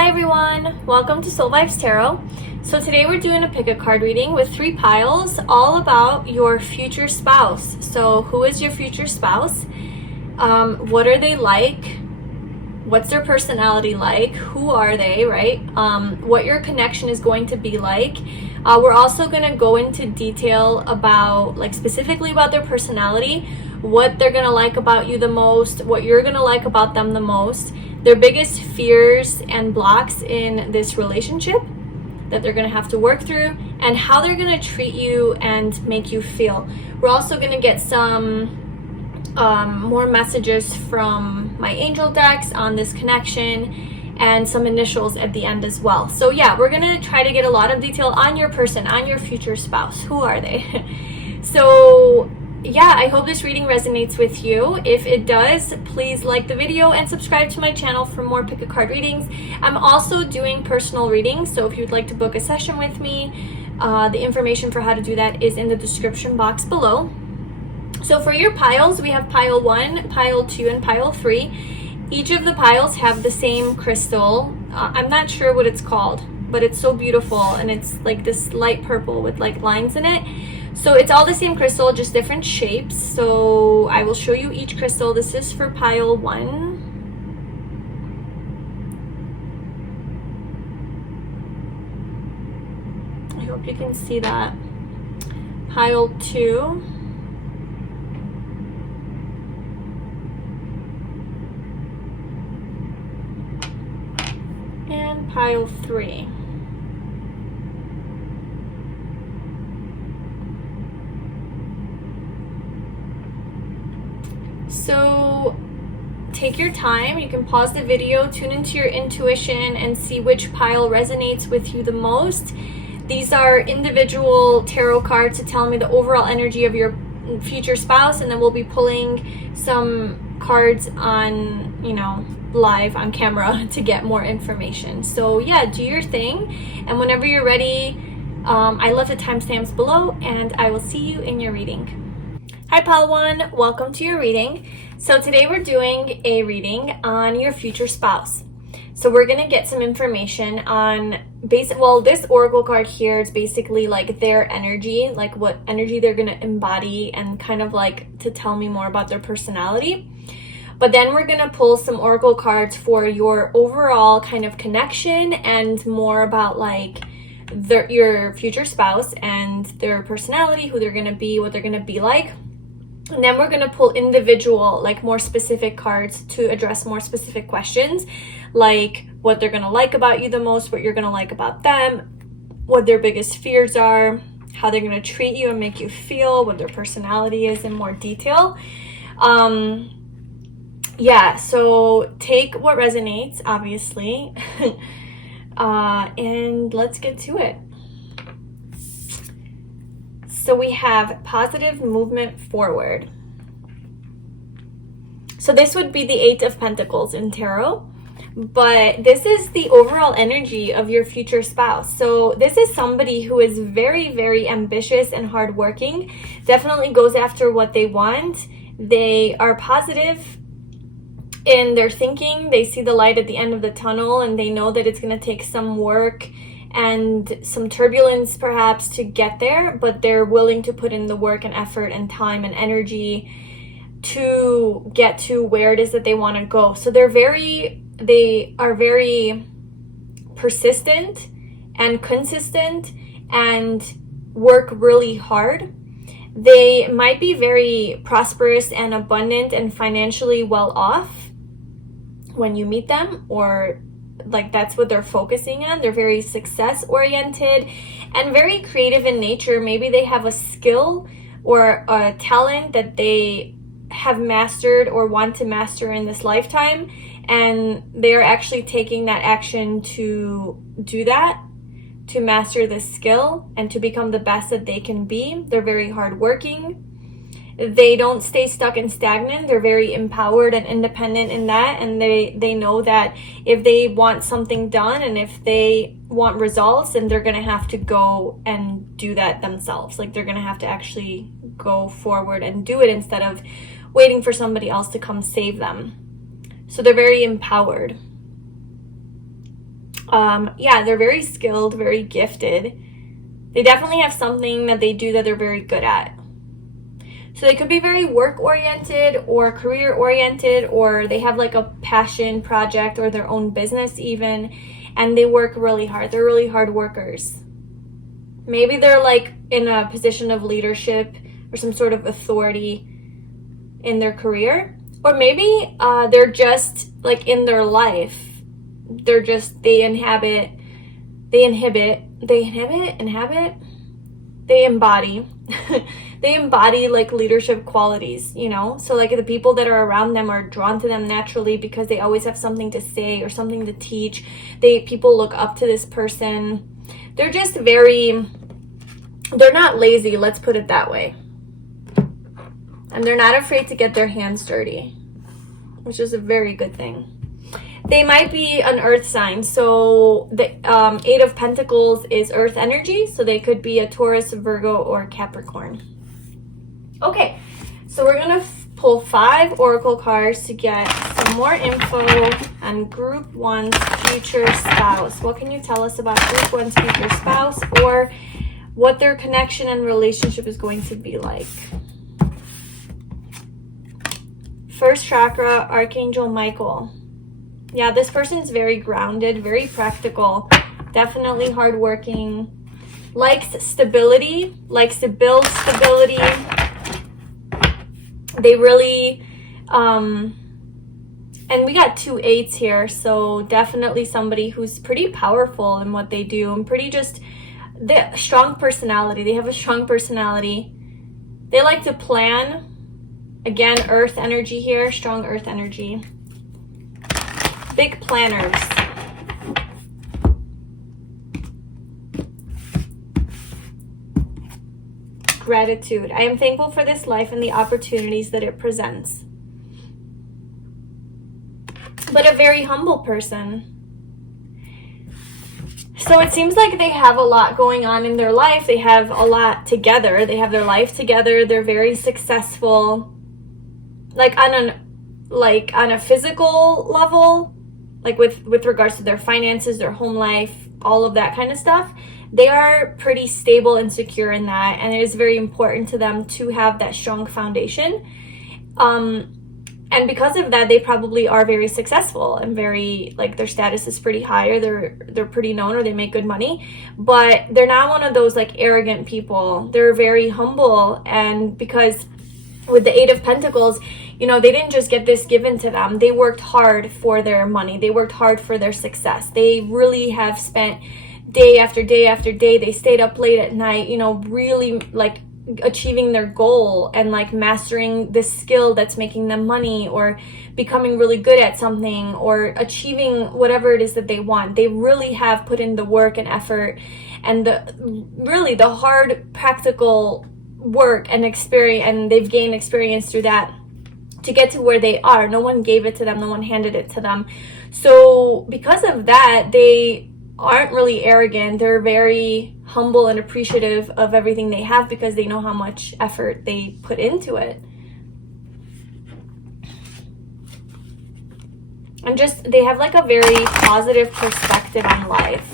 Hi everyone, welcome to 𝗏𝗧𝗧𝗧 Tarot. So today we're doing a pick a card reading with 3 piles all about your future spouse. So who is your future spouse? What are they like? What's their personality like? Who are they, right? What your connection is going to be like. We're also going to go into detail about, like, specifically about their personality, what they're going to like about you the most, what you're going to like about them the most, their biggest fears and blocks in this relationship that they're going to have to work through, and how they're going to treat you and make you feel. We're also going to get some more messages from my angel decks on this connection and some initials at the end as well. So yeah, we're going to try to get a lot of detail on your person, on your future spouse. Who are they? So yeah, I hope this reading resonates with you. If it does, please like the video and subscribe to my channel for more pick a card readings. I'm also doing personal readings, so if you'd like to book a session with me, the information for how to do that is in the description box below. So for your piles, we have pile 1, pile 2, and pile 3. Each of the piles have the same crystal. I'm not sure what it's called, but it's so beautiful, and it's like this light purple with like lines in it. So it's all the same crystal, just different shapes. So I will show you each crystal. This is for pile 1. I hope you can see that. Pile 2. And pile 3. So take your time. You can pause the video, tune into your intuition, and see which pile resonates with you the most. These are individual tarot cards to tell me the overall energy of your future spouse, and then we'll be pulling some cards on, live on camera to get more information. So yeah, do your thing, and whenever you're ready, I left the timestamps below, and I will see you in your reading. Hi pile 1, welcome to your reading. So today we're doing a reading on your future spouse. So we're going to get some information on this oracle card here is basically like their energy, like what energy they're going to embody, and kind of like to tell me more about their personality. But then we're going to pull some oracle cards for your overall kind of connection and more about like your future spouse and their personality, who they're going to be, what they're going to be like. And then we're going to pull individual, like more specific cards to address more specific questions, like what they're going to like about you the most, what you're going to like about them, what their biggest fears are, how they're going to treat you and make you feel, what their personality is in more detail. Yeah, so take what resonates, obviously, and let's get to it. So we have positive movement forward. So this would be the 8 of Pentacles in tarot, but this is the overall energy of your future spouse. So this is somebody who is very, very ambitious and hardworking, definitely goes after what they want. They are positive in their thinking. They see the light at the end of the tunnel, and they know that it's going to take some work and some turbulence perhaps to get there, but they're willing to put in the work and effort and time and energy to get to where it is that they want to go. So they are very persistent and consistent and work really hard. They might be very prosperous and abundant and financially well off when you meet them, or like that's what they're focusing on. They're very success oriented and very creative in nature. Maybe they have a skill or a talent that they have mastered or want to master in this lifetime, and they're actually taking that action to do that, to master this skill and to become the best that they can be. They're very hardworking. They don't stay stuck and stagnant. They're very empowered and independent in that, and they know that if they want something done and if they want results, then they're going to have to go and do that themselves. Like they're going to have to actually go forward and do it instead of waiting for somebody else to come save them. So they're very empowered. Yeah, they're very skilled, very gifted. They definitely have something that they do that they're very good at. So they could be very work-oriented or career-oriented, or they have like a passion project or their own business even, and they work really hard. They're really hard workers. Maybe they're like in a position of leadership or some sort of authority in their career. Or maybe they're just like in their life, they embody they embody like leadership qualities, you know? So like the people that are around them are drawn to them naturally because they always have something to say or something to teach. People look up to this person. They're just they're not lazy, let's put it that way. And they're not afraid to get their hands dirty, which is a very good thing. They might be an earth sign. So the Eight of Pentacles is earth energy. So they could be a Taurus, Virgo, or Capricorn. Okay, so we're going to pull 5 oracle cards to get some more info on Group 1's future spouse. What can you tell us about Group 1's future spouse, or what their connection and relationship is going to be like? First chakra, Archangel Michael. Yeah, this person's very grounded, very practical, definitely hardworking, likes stability, likes to build stability. They really, and we got 2 8s here, so definitely somebody who's pretty powerful in what they do and pretty strong personality. They have a strong personality. They like to plan. Again, earth energy here, strong earth energy. Big planners. Gratitude. I am thankful for this life and the opportunities that it presents. But a very humble person. So it seems like they have a lot going on in their life. They have a lot together. They have their life together. They're very successful. Like on a physical level, like with regards to their finances, their home life, all of that kind of stuff, they are pretty stable and secure in that, and it is very important to them to have that strong foundation. And because of that, they probably are very successful and very, like, their status is pretty high, or they're pretty known, or they make good money. But they're not one of those like arrogant people. They're very humble, and because with the Eight of Pentacles, you know, they didn't just get this given to them. They worked hard for their money. They worked hard for their success. They really have spent day after day after day. They stayed up late at night, you know, really like achieving their goal and like mastering the skill that's making them money, or becoming really good at something, or achieving whatever it is that they want. They really have put in the work and effort, and the hard practical work and experience, and they've gained experience through that to get to where they are. No one gave it to them, no one handed it to them. So because of that, they aren't really arrogant. They're very humble and appreciative of everything they have because they know how much effort they put into it. And just, they have like a very positive perspective on life.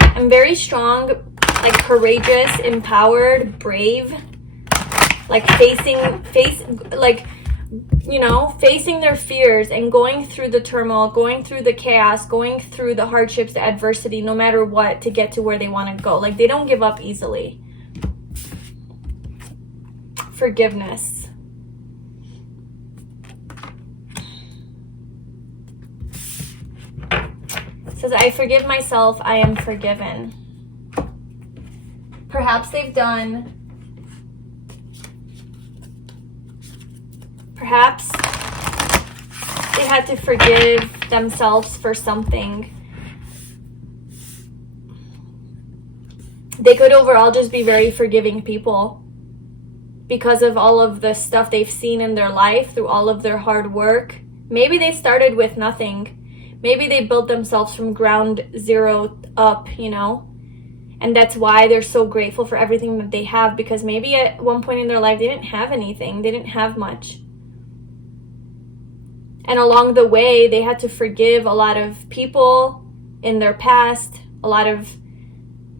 And very strong, like courageous, empowered, brave, like facing their fears and going through the turmoil, going through the chaos, going through the hardships, the adversity, no matter what, to get to where they want to go. Like, they don't give up easily. Forgiveness. It says, I forgive myself, I am forgiven. Perhaps they had to forgive themselves for something. They could overall just be very forgiving people because of all of the stuff they've seen in their life, through all of their hard work. Maybe they started with nothing. Maybe they built themselves from ground zero up, you know? And that's why they're so grateful for everything that they have, because maybe at one point in their life they didn't have anything. They didn't have much. And along the way, they had to forgive a lot of people in their past. A lot of,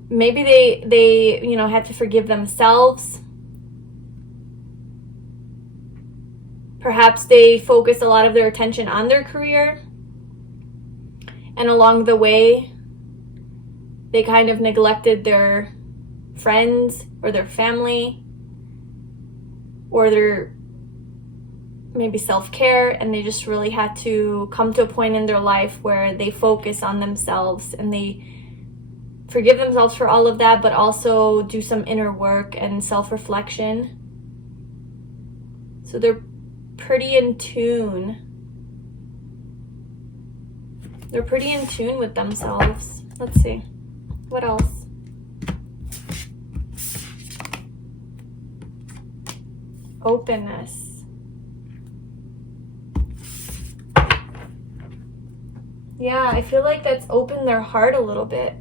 maybe they you know, had to forgive themselves. Perhaps they focused a lot of their attention on their career, and along the way they kind of neglected their friends or their family or their maybe self-care, and they just really had to come to a point in their life where they focus on themselves and they forgive themselves for all of that, but also do some inner work and self-reflection. So they're pretty in tune. They're pretty in tune with themselves. Let's see. What else? Openness. Yeah, I feel like that's opened their heart a little bit.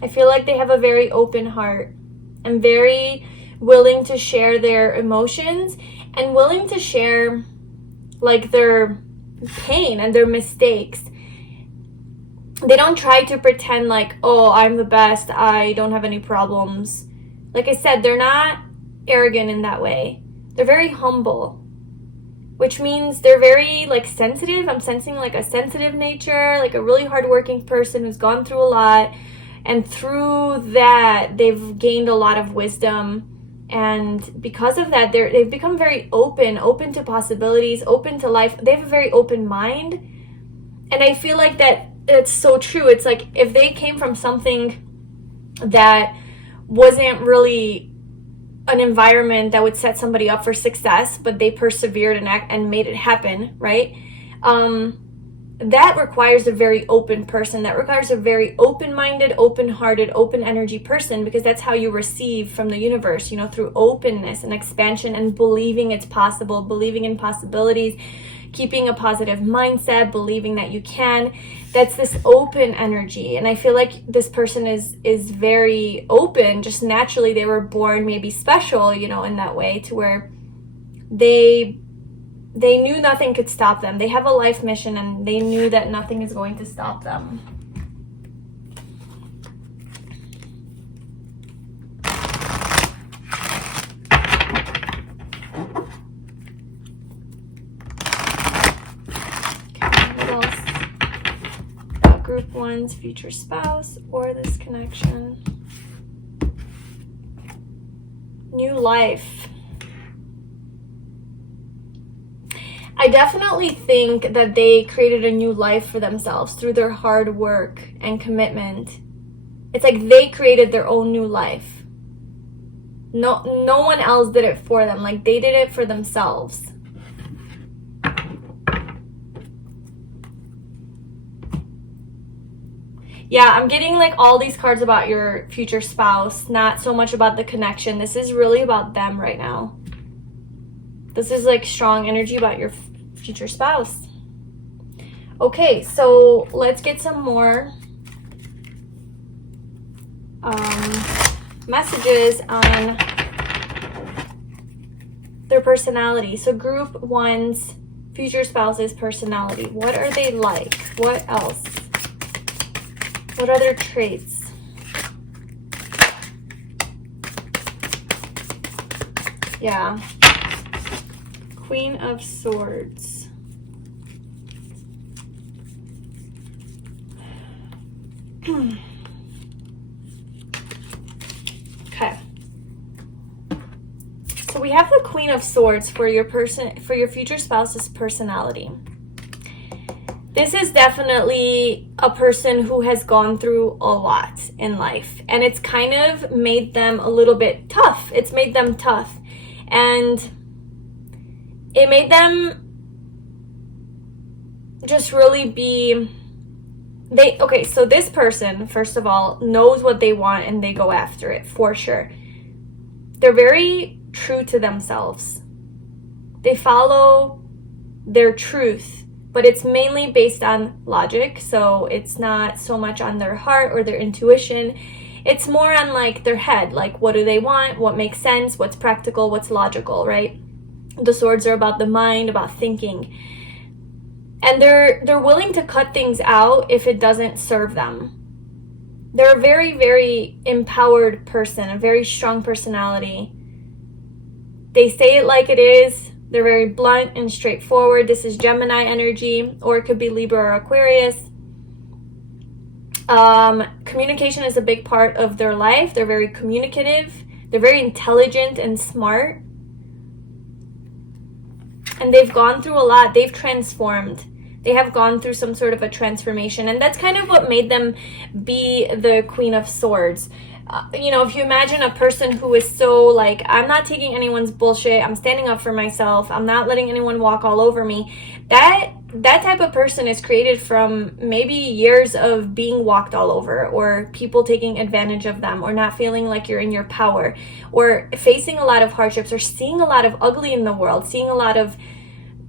I feel like they have a very open heart and very willing to share their emotions and willing to share like their pain and their mistakes. They don't try to pretend like, oh, I'm the best, I don't have any problems. Like I said, they're not arrogant in that way. They're very humble, which means they're very like sensitive. I'm sensing like a sensitive nature, like a really hardworking person who's gone through a lot, and through that they've gained a lot of wisdom. And because of that, they've become very open to possibilities, open to life. They have a very open mind. And I feel like that it's so true. It's like if they came from something that wasn't really an environment that would set somebody up for success, but they persevered and made it happen, right? That requires a very open person. That requires a very open-minded, open-hearted, open energy person, because that's how you receive from the universe, you know, through openness and expansion and believing it's possible, believing in possibilities, keeping a positive mindset, believing that you can. That's this open energy. And I feel like this person is very open. Just naturally, they were born maybe special, you know, in that way, to where they knew nothing could stop them. They have a life mission and they knew that nothing is going to stop them. Okay, what else? About group one's future spouse or this connection. New life. I definitely think that they created a new life for themselves through their hard work and commitment. It's like they created their own new life. No one else did it for them. Like they did it for themselves. Yeah, I'm getting like all these cards about your future spouse, not so much about the connection. This is really about them right now. This is like strong energy about your future spouse. Okay, so let's get some more messages on their personality. So group one's future spouse's personality. What are they like? What else? What other traits? Yeah. Queen of Swords. Okay. So we have the Queen of Swords for your future spouse's personality. This is definitely a person who has gone through a lot in life, and it's kind of made them a little bit tough. It's made them tough, and it made them just really be, okay, so this person, first of all, knows what they want and they go after it, for sure. They're very true to themselves. They follow their truth, but it's mainly based on logic, so it's not so much on their heart or their intuition. It's more on like their head, like what do they want, what makes sense, what's practical, what's logical, right? The swords are about the mind, about thinking. And they're willing to cut things out if it doesn't serve them. They're a very, very empowered person, a very strong personality. They say it like it is. They're very blunt and straightforward. This is Gemini energy, or it could be Libra or Aquarius. Communication is a big part of their life. They're very communicative. They're very intelligent and smart. And they've gone through a lot. They've transformed. They have gone through some sort of a transformation. And that's kind of what made them be the Queen of Swords. You know, if you imagine a person who is so like, I'm not taking anyone's bullshit, I'm standing up for myself, I'm not letting anyone walk all over me, that type of person is created from maybe years of being walked all over, or people taking advantage of them, or not feeling like you're in your power, or facing a lot of hardships, or seeing a lot of ugly in the world, seeing a lot of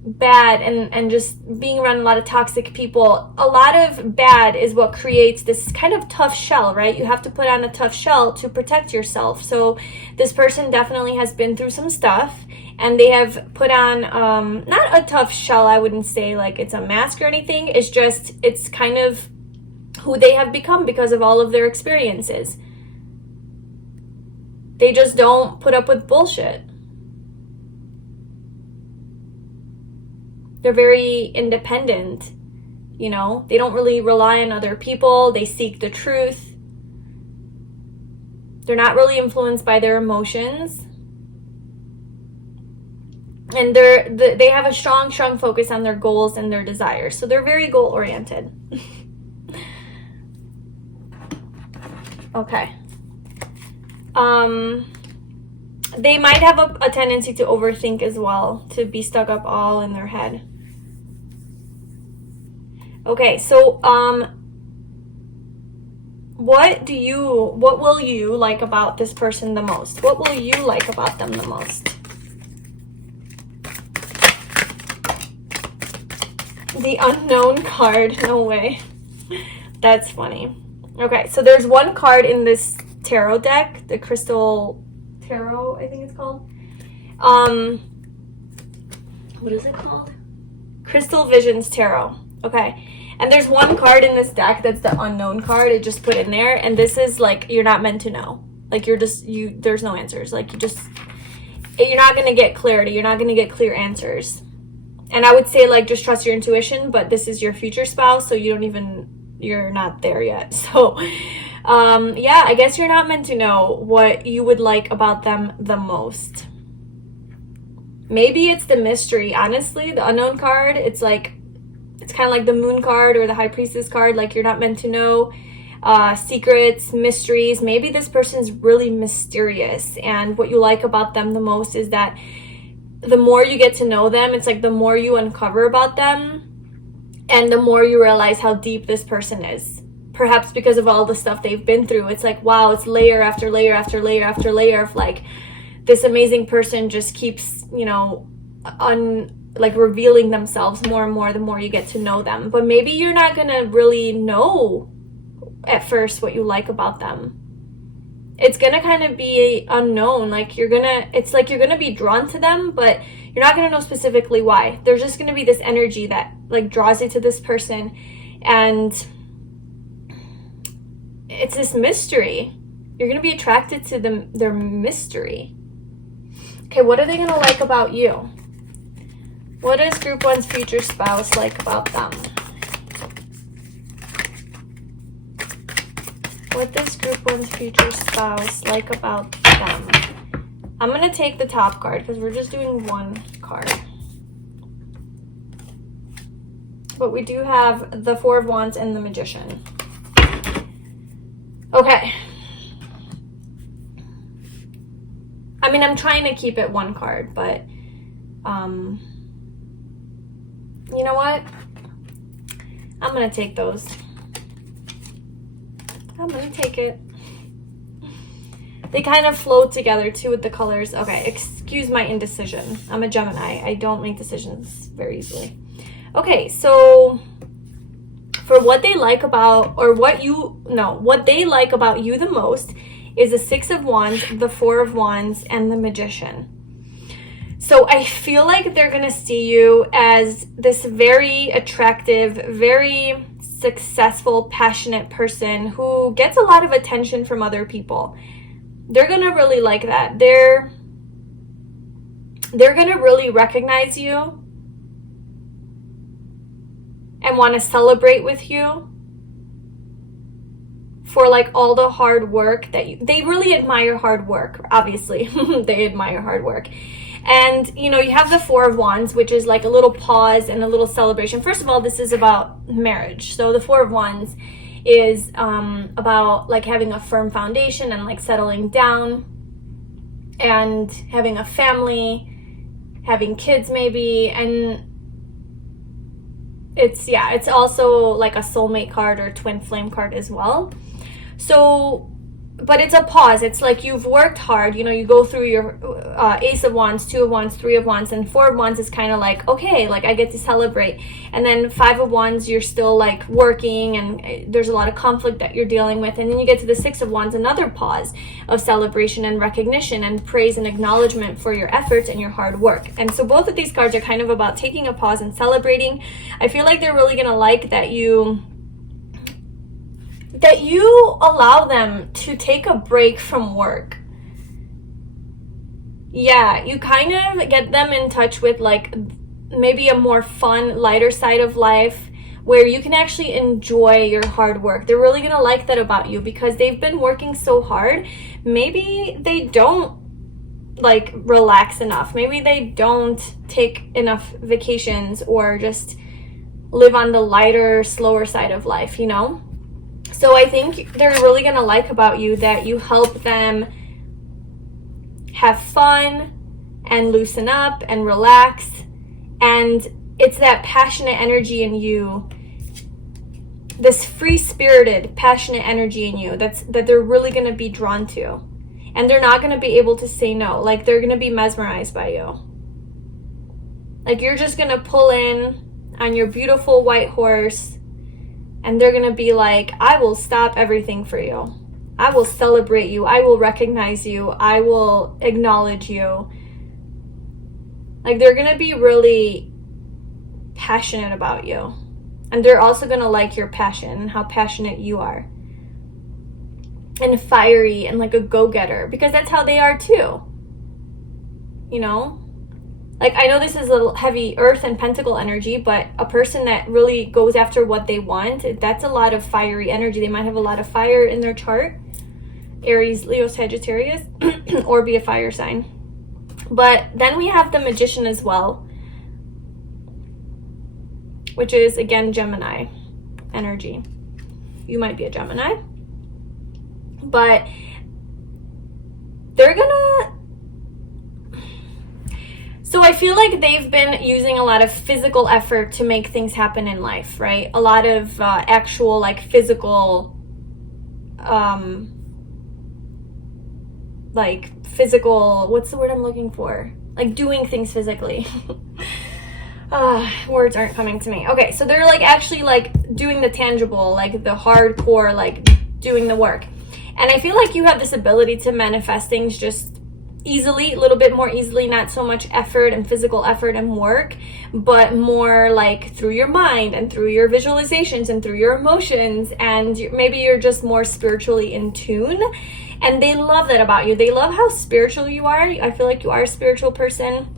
bad, and just being around a lot of toxic people. A lot of bad is what creates this kind of tough shell, right? You have to put on a tough shell to protect yourself. So this person definitely has been through some stuff, and they have put on not a tough shell, I wouldn't say like it's a mask or anything. It's just, it's kind of who they have become because of all of their experiences. They just don't put up with bullshit. They're very independent, you know? They don't really rely on other people. They seek the truth. They're not really influenced by their emotions. And they have a strong focus on their goals and their desires. So they're very goal-oriented. Okay. They might have a tendency to overthink as well, to be stuck up all in their head. Okay, so what will you like about this person the most? What will you like about them the most? The Unknown card, no way. That's funny. Okay, so there's one card in this tarot deck, the Crystal Tarot, I think it's called. What is it called? Crystal Visions Tarot. Okay. And there's one card in this deck that's the Unknown card. It just put in there. And this is like, you're not meant to know. Like there's no answers. Like you're not going to get clarity. You're not going to get clear answers. And I would say like, just trust your intuition, but this is your future spouse. So you're not there yet. So, yeah, I guess you're not meant to know what you would like about them the most. Maybe it's the mystery. Honestly, the Unknown card, it's kind of like the Moon card or the High Priestess card. Like, you're not meant to know secrets, mysteries. Maybe this person's really mysterious, and what you like about them the most is that the more you get to know them, it's like the more you uncover about them, and the more you realize how deep this person is. Perhaps because of all the stuff they've been through. It's like, wow, it's layer after layer after layer after layer of like, this amazing person just keeps, you know, revealing themselves more and more the more you get to know them. But maybe you're not gonna really know at first what you like about them. It's gonna kind of be unknown. Like it's like you're gonna be drawn to them, but you're not gonna know specifically why. There's just gonna be this energy that like draws you to this person, and it's this mystery. You're gonna be attracted to their mystery. Okay, what are they gonna like about you? What is Group 1's future spouse like about them? What does Group 1's future spouse like about them? I'm going to take the top card because we're just doing one card. But we do have the Four of Wands and the Magician. Okay. I mean, I'm trying to keep it one card, but you know what? I'm going to take those. I'm going to take it. They kind of flow together too with the colors. Okay, excuse my indecision. I'm a Gemini. I don't make decisions very easily. Okay, so for what they like about, or what they like about you the most is the Six of Wands, the Four of Wands, and the Magician. So I feel like they're gonna see you as this very attractive, very successful, passionate person who gets a lot of attention from other people. They're gonna really like that. They're gonna really recognize you and want to celebrate with you for like all the hard work that they really admire hard work, obviously. They admire hard work. And you know, you have the Four of Wands, which is like a little pause and a little celebration. First of all, this is about marriage. So the Four of Wands is about like having a firm foundation and like settling down and having a family, having kids maybe. And it's also like a soulmate card or twin flame card as well. So, but it's a pause. It's like you've worked hard, you know, you go through your Ace of Wands, Two of Wands, Three of Wands, and Four of Wands is kind of like, okay, like I get to celebrate. And then Five of Wands, you're still like working and there's a lot of conflict that you're dealing with. And then you get to the Six of Wands, another pause of celebration and recognition and praise and acknowledgement for your efforts and your hard work. And so both of these cards are kind of about taking a pause and celebrating. I feel like they're really going to like that you allow them to take a break from work. Yeah, you kind of get them in touch with like maybe a more fun, lighter side of life where you can actually enjoy your hard work. They're really going to like that about you because they've been working so hard. Maybe they don't like relax enough. Maybe they don't take enough vacations or just live on the lighter, slower side of life, you know? So I think they're really going to like about you that you help them have fun and loosen up and relax. And it's that passionate energy in you, this free-spirited, passionate energy in you that they're really going to be drawn to. And they're not going to be able to say no. Like, they're going to be mesmerized by you. Like, you're just going to pull in on your beautiful white horse and they're going to be like, I will stop everything for you. I will celebrate you. I will recognize you. I will acknowledge you. Like, they're going to be really passionate about you. And they're also going to like your passion and how passionate you are. And fiery and like a go-getter. Because that's how they are too. You know? Like, I know this is a heavy Earth and Pentacle energy, but a person that really goes after what they want, that's a lot of fiery energy. They might have a lot of fire in their chart. Aries, Leo, Sagittarius. Or be a fire sign. But then we have the Magician as well, which is, again, Gemini energy. You might be a Gemini. But they're gonna... So I feel like they've been using a lot of physical effort to make things happen in life, right? A lot of actual, like, physical... what's the word I'm looking for? Like, doing things physically. Words aren't coming to me. Okay, so they're like actually like doing the tangible, like the hardcore, like doing the work. And I feel like you have this ability to manifest things just easily, a little bit more easily, not so much effort and physical effort and work, but more like through your mind and through your visualizations and through your emotions. And maybe you're just more spiritually in tune. And they love that about you. They love how spiritual you are. I feel like you are a spiritual person.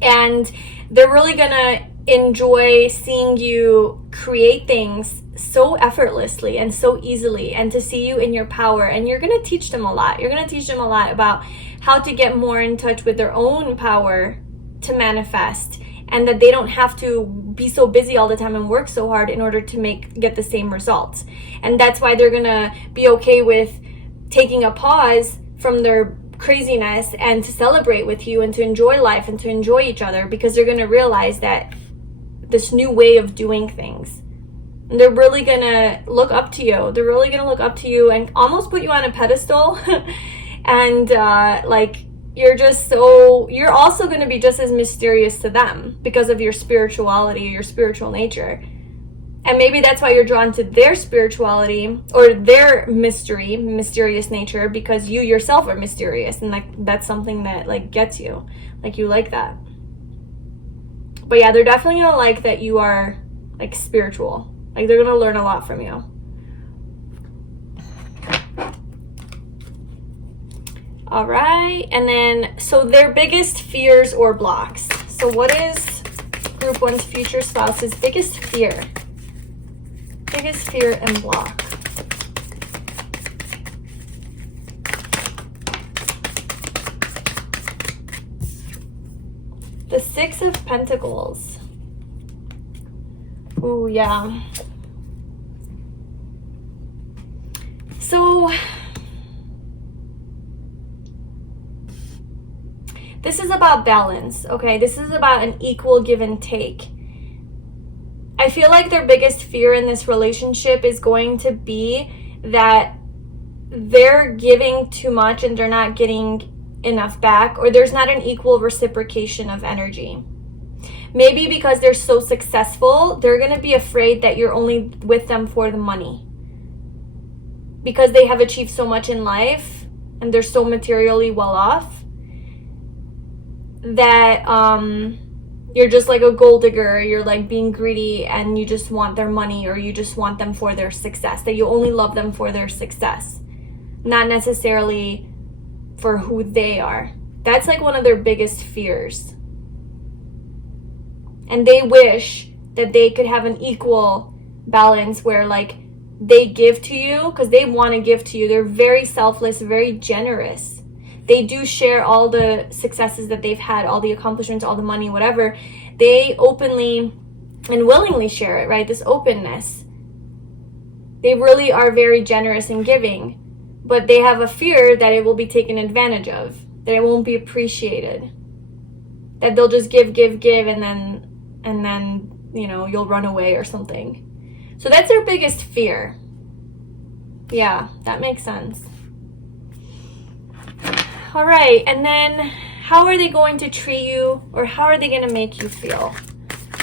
And they're really gonna enjoy seeing you create things so effortlessly and so easily, and to see you in your power. And you're gonna teach them a lot. You're gonna teach them a lot about how to get more in touch with their own power to manifest, and that they don't have to be so busy all the time and work so hard in order to get the same results. And that's why they're gonna be okay with taking a pause from their craziness and to celebrate with you and to enjoy life and to enjoy each other, because they're going to realize that this new way of doing things. And they're really going to look up to you. They're really going to look up to you and almost put you on a pedestal. And like, you're also going to be just as mysterious to them because of your spirituality, your spiritual nature. And maybe that's why you're drawn to their spirituality or their mysterious nature, because you yourself are mysterious, and like that's something that like gets you. Like you like that. But yeah, they're definitely gonna like that you are like spiritual. Like they're gonna learn a lot from you. All right, and then so their biggest fears or blocks. So what is Group 1's future spouse's biggest fear? Biggest fear and block. The 6 of Pentacles. Oh, yeah. So this is about balance, okay? This is about an equal give and take. I feel like their biggest fear in this relationship is going to be that they're giving too much and they're not getting enough back, or there's not an equal reciprocation of energy. Maybe because they're so successful, they're going to be afraid that you're only with them for the money. Because they have achieved so much in life and they're so materially well off, that you're just like a gold digger, you're like being greedy and you just want their money, or you just want them for their success, that you only love them for their success, not necessarily for who they are. That's like one of their biggest fears. And they wish that they could have an equal balance where like they give to you because they want to give to you. They're very selfless, very generous. They do share all the successes that they've had, all the accomplishments, all the money, whatever. They openly and willingly share it, right? This openness. They really are very generous in giving, but they have a fear that it will be taken advantage of, that it won't be appreciated, that they'll just give, and then, you know, you'll run away or something. So that's their biggest fear. Yeah, that makes sense. All right, and then how are they going to treat you, or how are they going to make you feel?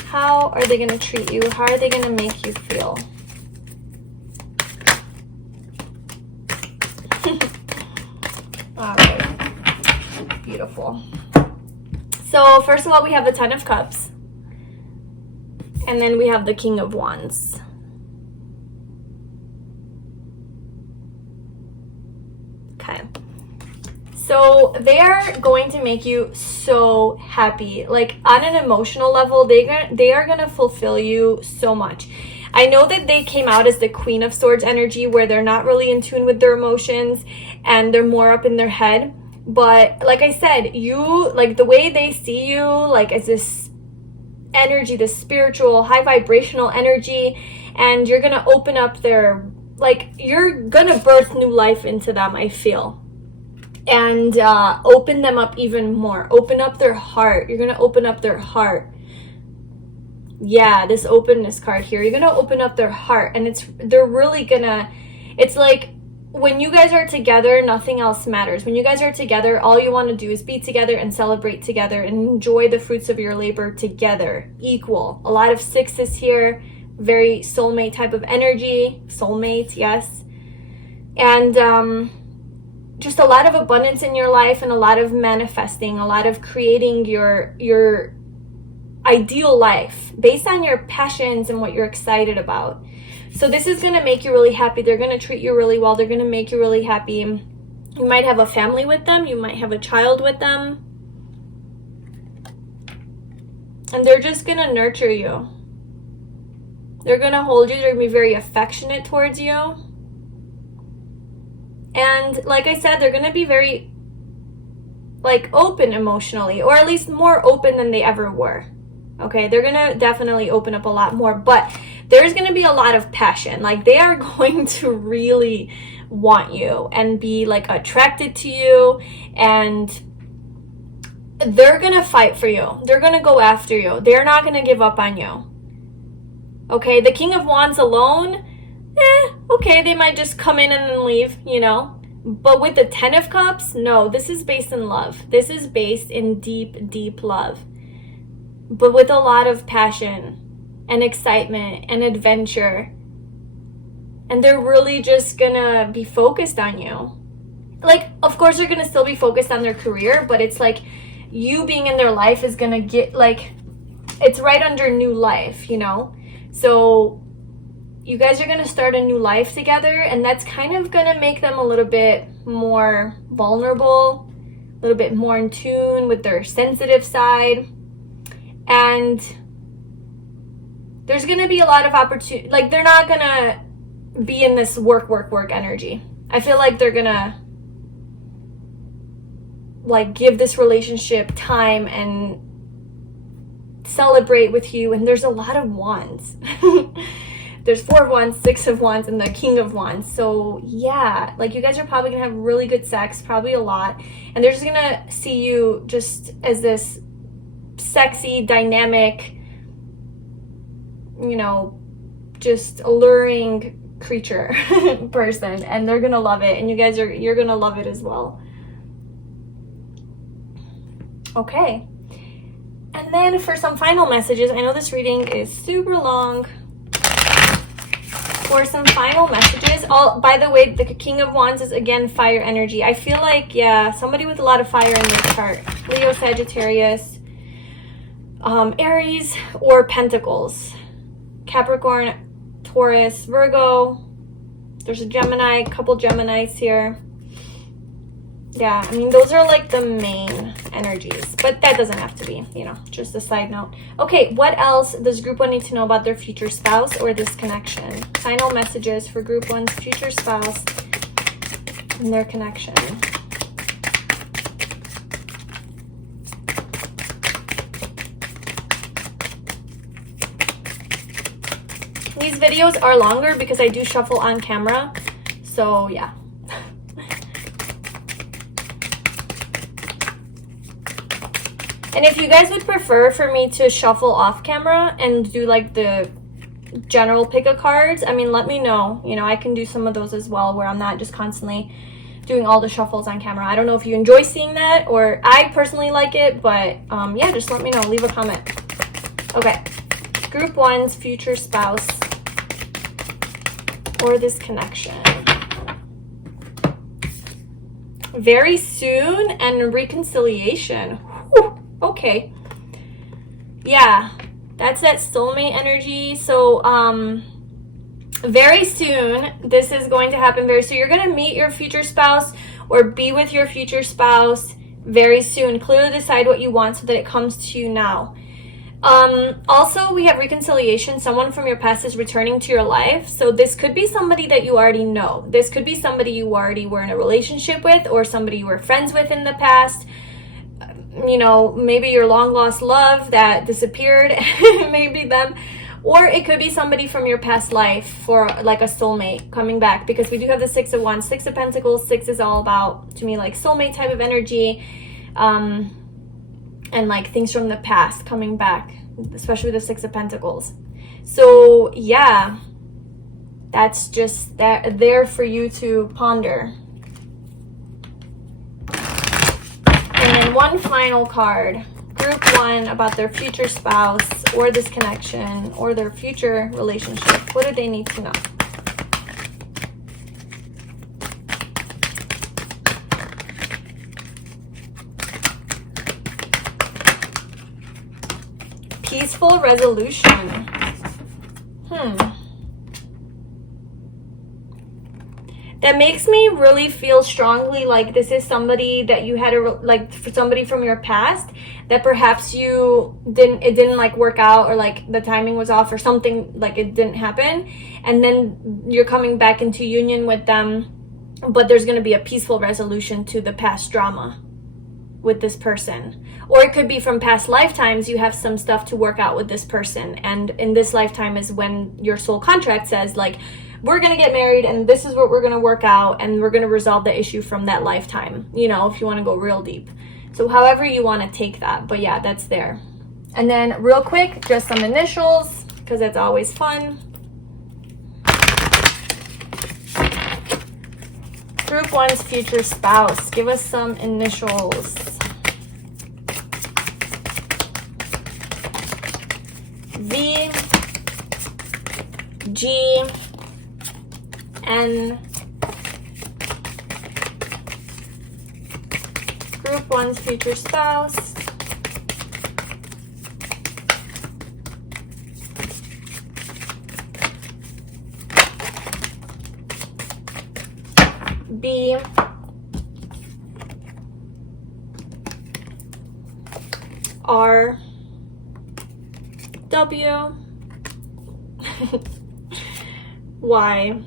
How are they going to treat you? How are they going to make you feel? All right, beautiful. So first of all, we have the 10 of Cups, and then we have the King of Wands. Okay. So they are going to make you so happy. Like on an emotional level, they are going to fulfill you so much. I know that they came out as the Queen of Swords energy, where they're not really in tune with their emotions and they're more up in their head. But like I said, you, like the way they see you, like as this energy, this spiritual, high vibrational energy, and you're going to open up their, like you're going to birth new life into them, I feel. And open them up even more. Open up their heart. You're going to open up their heart. Yeah, this openness card here. You're going to open up their heart. And they're really going to, it's like when you guys are together, nothing else matters. When you guys are together, all you want to do is be together and celebrate together and enjoy the fruits of your labor together. Equal. A lot of 6s here. Very soulmate type of energy. Soulmate, yes. And, just a lot of abundance in your life, and a lot of manifesting, a lot of creating your ideal life based on your passions and what you're excited about. So this is going to make you really happy. They're going to treat you really well. They're going to make you really happy. You might have a family with them. You might have a child with them. And they're just going to nurture you. They're going to hold you. They're going to be very affectionate towards you. And like I said, they're going to be very like open emotionally, or at least more open than they ever were. Okay, they're going to definitely open up a lot more, but there's going to be a lot of passion. Like they are going to really want you and be like attracted to you, and they're going to fight for you. They're going to go after you. They're not going to give up on you. Okay, the King of Wands alone, okay, they might just come in and then leave, you know. But with the 10 of Cups, no, this is based in love. This is based in deep, deep love. But with a lot of passion and excitement and adventure. And they're really just gonna be focused on you. Like, of course, they're gonna still be focused on their career, but it's like you being in their life is gonna get, like, it's right under new life, you know? So you guys are gonna start a new life together, and that's kind of gonna make them a little bit more vulnerable, a little bit more in tune with their sensitive side. And there's gonna be a lot of opportunity. Like, they're not gonna be in this work energy. I feel like they're gonna, like, give this relationship time and celebrate with you. And there's a lot of wands. There's 4 of wands, 6 of wands, and the king of wands. So yeah, like, you guys are probably gonna have really good sex, probably a lot, and they're just gonna see you just as this sexy, dynamic, you know, just alluring creature person, and they're gonna love it, and you're gonna love it as well. Okay, and then for some final messages, I know this reading is super long. For some final messages, by the way, the king of wands is again fire energy. I feel like, yeah, somebody with a lot of fire in their chart. Leo, Sagittarius, Aries, or Pentacles. Capricorn, Taurus, Virgo. There's a Gemini, couple Geminis here. Yeah, I mean, those are like the main energies, but that doesn't have to be, you know, just a side note. Okay, what else does group 1 need to know about their future spouse or this connection? Final messages for group 1's future spouse and their connection. These videos are longer because I do shuffle on camera, so yeah. And if you guys would prefer for me to shuffle off camera and do like the general pick of cards, I mean, let me know. You know, I can do some of those as well, where I'm not just constantly doing all the shuffles on camera. I don't know if you enjoy seeing that, or I personally like it, but yeah, just let me know. Leave a comment. Okay, group 1's future spouse or this connection. Very soon and reconciliation. Whew. Okay, yeah, that's that soulmate energy. So very soon, this is going to happen very soon. You're going to meet your future spouse or be with your future spouse very soon. Clearly decide what you want so that it comes to you now. Also, we have reconciliation. Someone from your past is returning to your life. So this could be somebody that you already know. This could be somebody you already were in a relationship with, or somebody you were friends with in the past. You know, maybe your long lost love that disappeared, maybe them, or it could be somebody from your past life, for like a soulmate coming back, because we do have the 6 of wands, 6 of pentacles. 6 is all about, to me, like soulmate type of energy, and like things from the past coming back, especially the 6 of pentacles. So yeah, that's just that there for you to ponder. And then one final card, group 1, about their future spouse or this connection or their future relationship. What do they need to know? Peaceful resolution. That makes me really feel strongly like this is somebody that you had like somebody from your past that perhaps it didn't like work out, or like the timing was off or something, like it didn't happen, and then you're coming back into union with them, but there's going to be a peaceful resolution to the past drama with this person. Or it could be from past lifetimes. You have some stuff to work out with this person, and in this lifetime is when your soul contract says, like, we're going to get married and this is what we're going to work out, and we're going to resolve the issue from that lifetime, you know, if you want to go real deep. So however you want to take that, but yeah, that's there. And then real quick, just some initials, because it's always fun. Group 1's future spouse, give us some initials. V, G, N, group 1's future spouse, B, R, W, Y,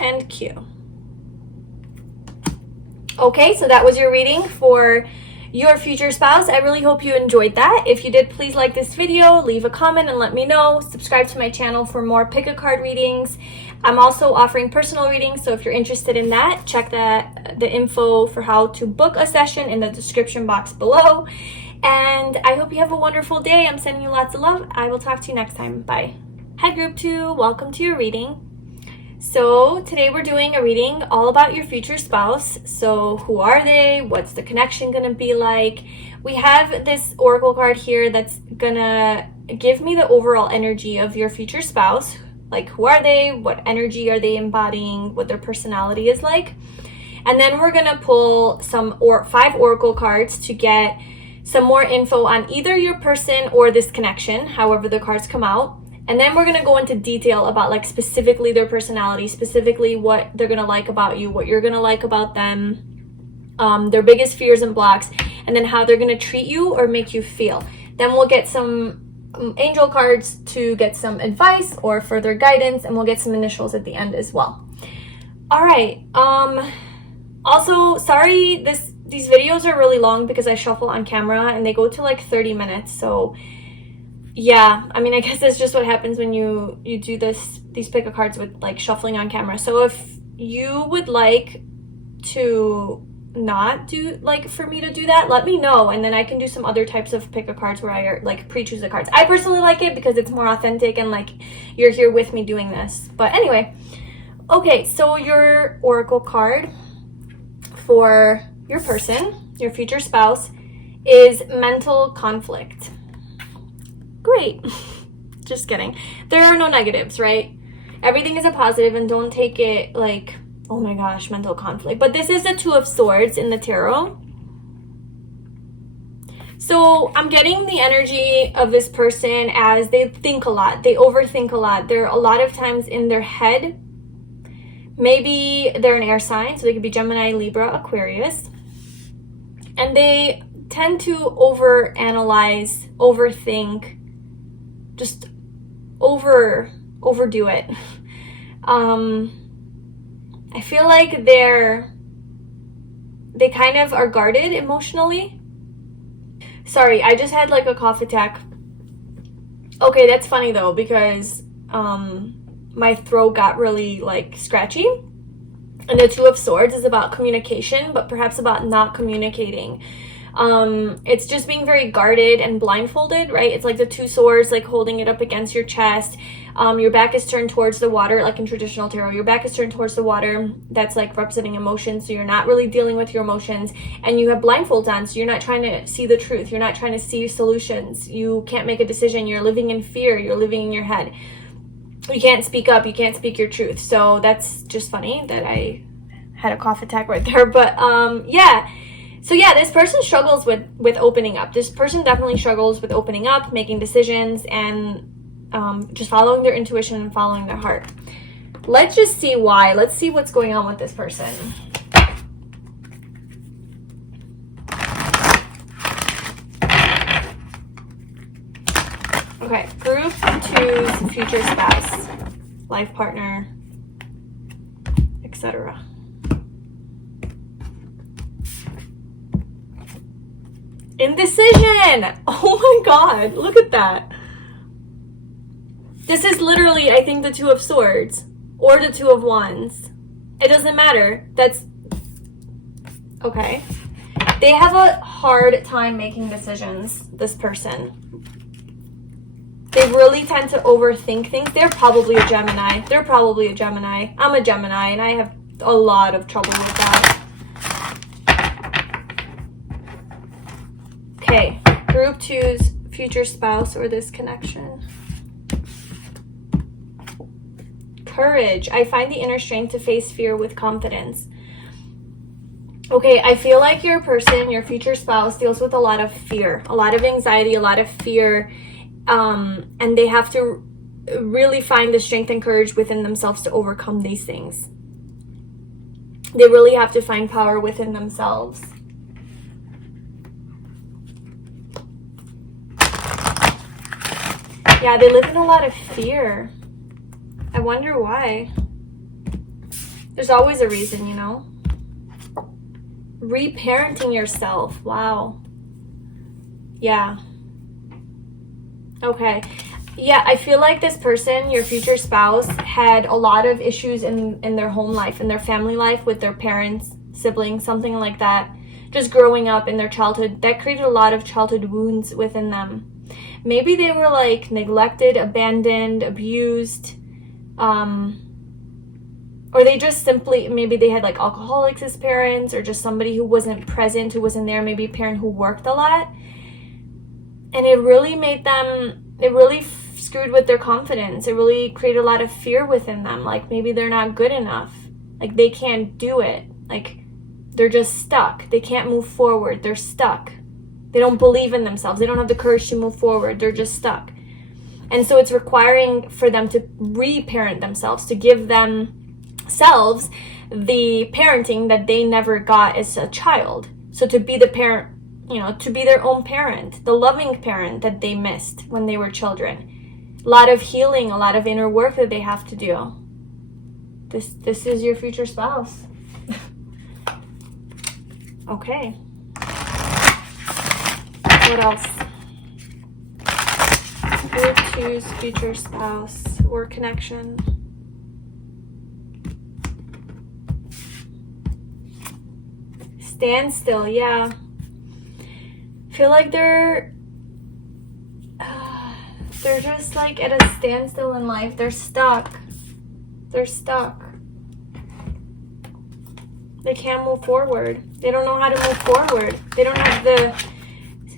and Q. Okay, so that was your reading for your future spouse. I really hope you enjoyed that. If you did, please like this video, leave a comment and let me know. Subscribe to my channel for more pick a card readings. I'm also offering personal readings, so if you're interested in that, check the info for how to book a session in the description box below. And I hope you have a wonderful day. I'm sending you lots of love. I will talk to you next time. Bye. Hi, Group 2. Welcome to your reading. So today we're doing a reading all about your future spouse. So who are they? What's the connection going to be like? We have this oracle card here that's going to give me the overall energy of your future spouse. Like, who are they? What energy are they embodying? What their personality is like? And then we're going to pull some 5 oracle cards to get some more info on either your person or this connection, however the cards come out. And then we're going to go into detail about like specifically their personality, specifically what they're going to like about you, what you're going to like about them, their biggest fears and blocks, and then how they're going to treat you or make you feel. Then we'll get some angel cards to get some advice or further guidance, and we'll get some initials at the end as well. All right. Also, sorry, these videos are really long because I shuffle on camera and they go to like 30 minutes. So yeah, I mean, I guess that's just what happens when you do these pick a cards with like shuffling on camera. So if you would like to not do like for me to do that, let me know, and then I can do some other types of pick a cards where I like pre-choose the cards. I personally like it because it's more authentic and like you're here with me doing this. But anyway, okay, so your oracle card for your person, your future spouse, is mental conflict. Great. Just kidding. There are no negatives, right? Everything is a positive, and don't take it like, oh my gosh, mental conflict. But this is the 2 of Swords in the tarot. So I'm getting the energy of this person as they think a lot. They overthink a lot. They're a lot of times in their head. Maybe they're an air sign, so they could be Gemini, Libra, Aquarius. And they tend to overanalyze, overthink, just overdo it. I feel like they kind of are guarded emotionally. Sorry, I just had like a cough attack. Okay, that's funny though, because my throat got really like scratchy. And the 2 of Swords is about communication, but perhaps about not communicating. It's just being very guarded and blindfolded, right? It's like the 2 swords, like holding it up against your chest. Your back is turned towards the water, like in traditional tarot. Your back is turned towards the water. That's like representing emotions. So you're not really dealing with your emotions, and you have blindfolds on. So you're not trying to see the truth. You're not trying to see solutions. You can't make a decision. You're living in fear. You're living in your head. You can't speak up. You can't speak your truth. So that's just funny that I had a cough attack right there. But yeah. So yeah, this person struggles with opening up. This person definitely struggles with opening up, making decisions, and just following their intuition and following their heart. Let's just see why. Let's see what's going on with this person. Okay, Group 2's future spouse, life partner, etc. Indecision! Oh my god, look at that. This is literally, I think, the 2 of Swords or the 2 of Wands. It doesn't matter. That's okay. They have a hard time making decisions, this person. They really tend to overthink things. They're probably a Gemini. They're probably a Gemini. I'm a Gemini, and I have a lot of trouble with that. Okay, Group 2's future spouse or this connection. courage. I find the inner strength to face fear with confidence. Okay, I feel like your person, your future spouse, deals with a lot of fear, a lot of anxiety, a lot of fear, and they have to really find the strength and courage within themselves to overcome these things. They really have to find power within themselves. Yeah, they live in a lot of fear. I wonder why. There's always a reason, you know? Reparenting yourself. Wow. Yeah. Okay. Yeah, I feel like this person, your future spouse, had a lot of issues in their home life, in their family life, with their parents, siblings, something like that. Just growing up in their childhood. That created a lot of childhood wounds within them. Maybe they were like neglected, abandoned, abused, or they just simply, maybe they had like alcoholics as parents, or just somebody who wasn't present, who wasn't there, maybe a parent who worked a lot. And it really made them, it really screwed with their confidence. It really created a lot of fear within them. Like maybe they're not good enough. Like they can't do it. Like they're just stuck. They can't move forward. They're stuck. They don't believe in themselves. They don't have the courage to move forward. They're just stuck. And so it's requiring for them to reparent themselves, to give themselves the parenting that they never got as a child. So to be the parent, you know, to be their own parent, the loving parent that they missed when they were children. A lot of healing, a lot of inner work that they have to do. This is your future spouse. Okay. What else? Group 2's future spouse or connection. Standstill, yeah. Feel like they're just like at a standstill in life. They're stuck. They're stuck. They can't move forward. They don't know how to move forward. They don't have the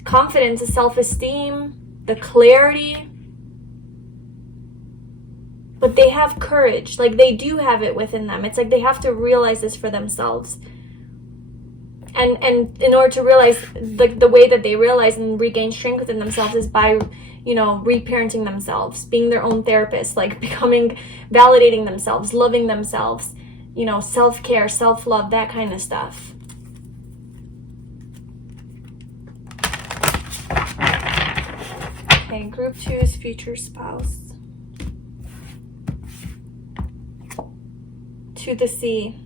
confidence, the self-esteem, the clarity, but they have courage. Like they do have it within them. It's like they have to realize this for themselves, and in order to realize, like the way that they realize and regain strength within themselves is by, you know, reparenting themselves, being their own therapist, like validating themselves, loving themselves, you know, self-care, self-love, that kind of stuff. Okay, group 2's future spouse. To the sea.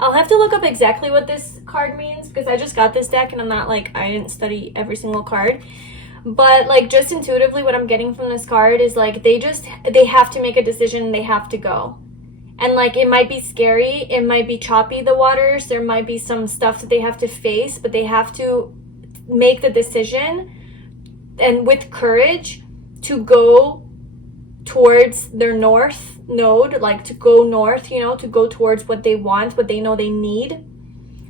I'll have to look up exactly what this card means because I just got this deck and I'm not like, I didn't study every single card. But like just intuitively what I'm getting from this card is like they have to make a decision, they have to go. And like it might be scary, it might be choppy, the waters, there might be some stuff that they have to face, but they have to make the decision and with courage to go towards their north node, like to go north, you know, to go towards what they want, what they know they need.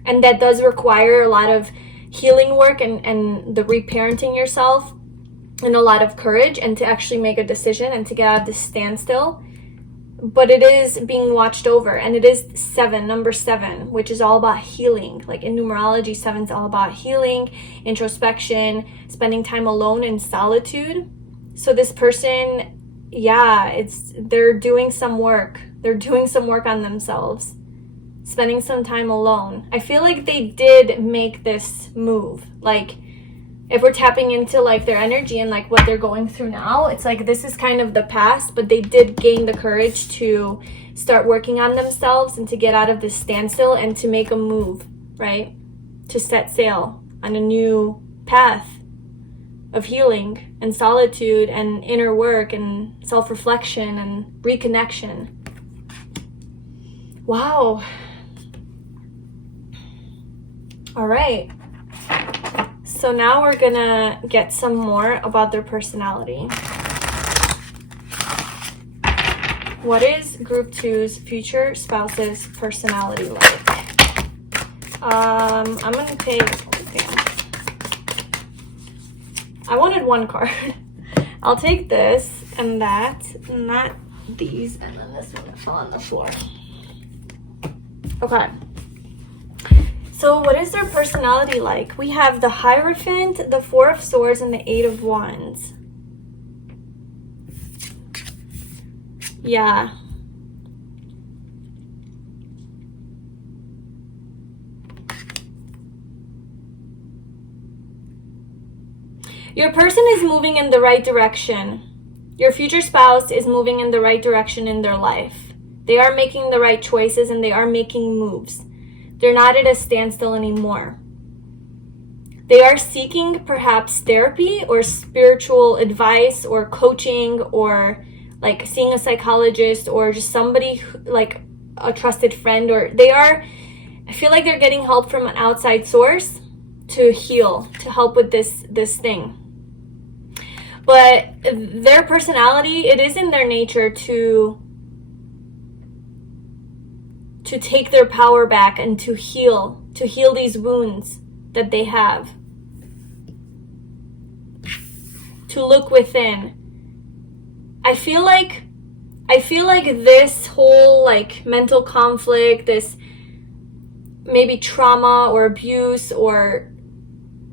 And that does require a lot of healing work and the reparenting yourself and a lot of courage, and to actually make a decision and to get out of this standstill. But it is being watched over, and it is number 7, which is all about healing. Like in numerology, 7 is all about healing, introspection, spending time alone in solitude. So this person, yeah, they're doing some work. They're doing some work on themselves, spending some time alone. I feel like they did make this move. Like if we're tapping into like their energy and like what they're going through now, it's like this is kind of the past, but they did gain the courage to start working on themselves and to get out of this standstill and to make a move, right? To set sail on a new path of healing and solitude and inner work and self-reflection and reconnection. Wow. All right. So now we're gonna get some more about their personality. What is group 2's future spouse's personality like? I'm gonna take, I wanted one card. I'll take this and that, not these, and then this one that fell on the floor. Okay. So what is their personality like? We have the Hierophant, the Four of Swords, and the Eight of Wands. Yeah. Your person is moving in the right direction. Your future spouse is moving in the right direction in their life. They are making the right choices and they are making moves. They're not at a standstill anymore. They are seeking perhaps therapy or spiritual advice or coaching or like seeing a psychologist or just somebody like a trusted friend, or I feel like they're getting help from an outside source to heal, to help with this thing. But their personality, it is in their nature to take their power back and to heal these wounds that they have. To look within. I feel like this whole like mental conflict, this maybe trauma or abuse or,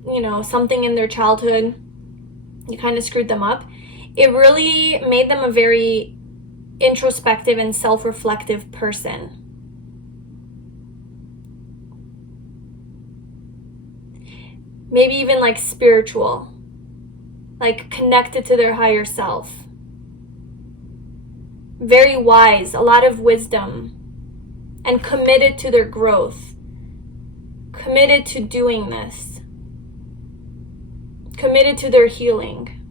you know, something in their childhood, you kind of screwed them up. It really made them a very introspective and self-reflective person. Maybe even like spiritual, like connected to their higher self. Very wise, a lot of wisdom, and committed to their growth, committed to doing this, committed to their healing,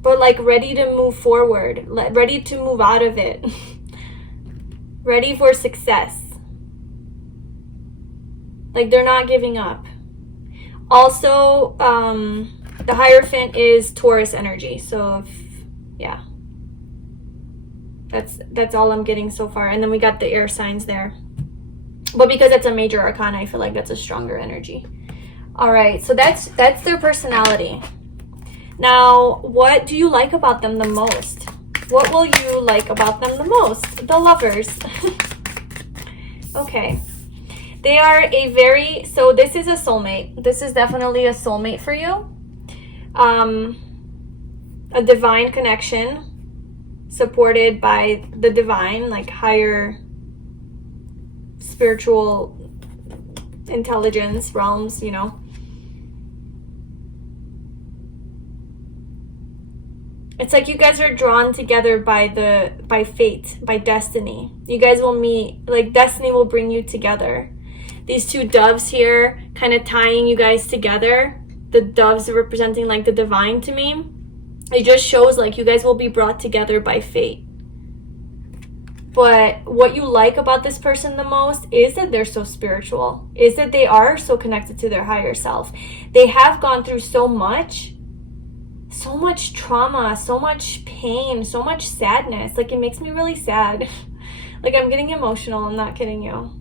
but like ready to move forward, ready to move out of it, ready for success. Like they're not giving up. Also, the Hierophant is Taurus energy. So, yeah. That's all I'm getting so far. And then we got the air signs there. But because it's a major arcana, I feel like that's a stronger energy. All right, so that's their personality. Now, what do you like about them the most? What will you like about them the most? The Lovers. Okay. They are so this is a soulmate. This is definitely a soulmate for you. A divine connection supported by the divine, like higher spiritual intelligence realms, you know. It's like you guys are drawn together by fate, by destiny. You guys will meet, like destiny will bring you together. These two doves here kind of tying you guys together. The doves are representing like the divine to me. It just shows like you guys will be brought together by fate. But what you like about this person the most is that they're so spiritual, is that they are so connected to their higher self. They have gone through so much trauma, so much pain, so much sadness. Like it makes me really sad. Like I'm getting emotional, I'm not kidding you.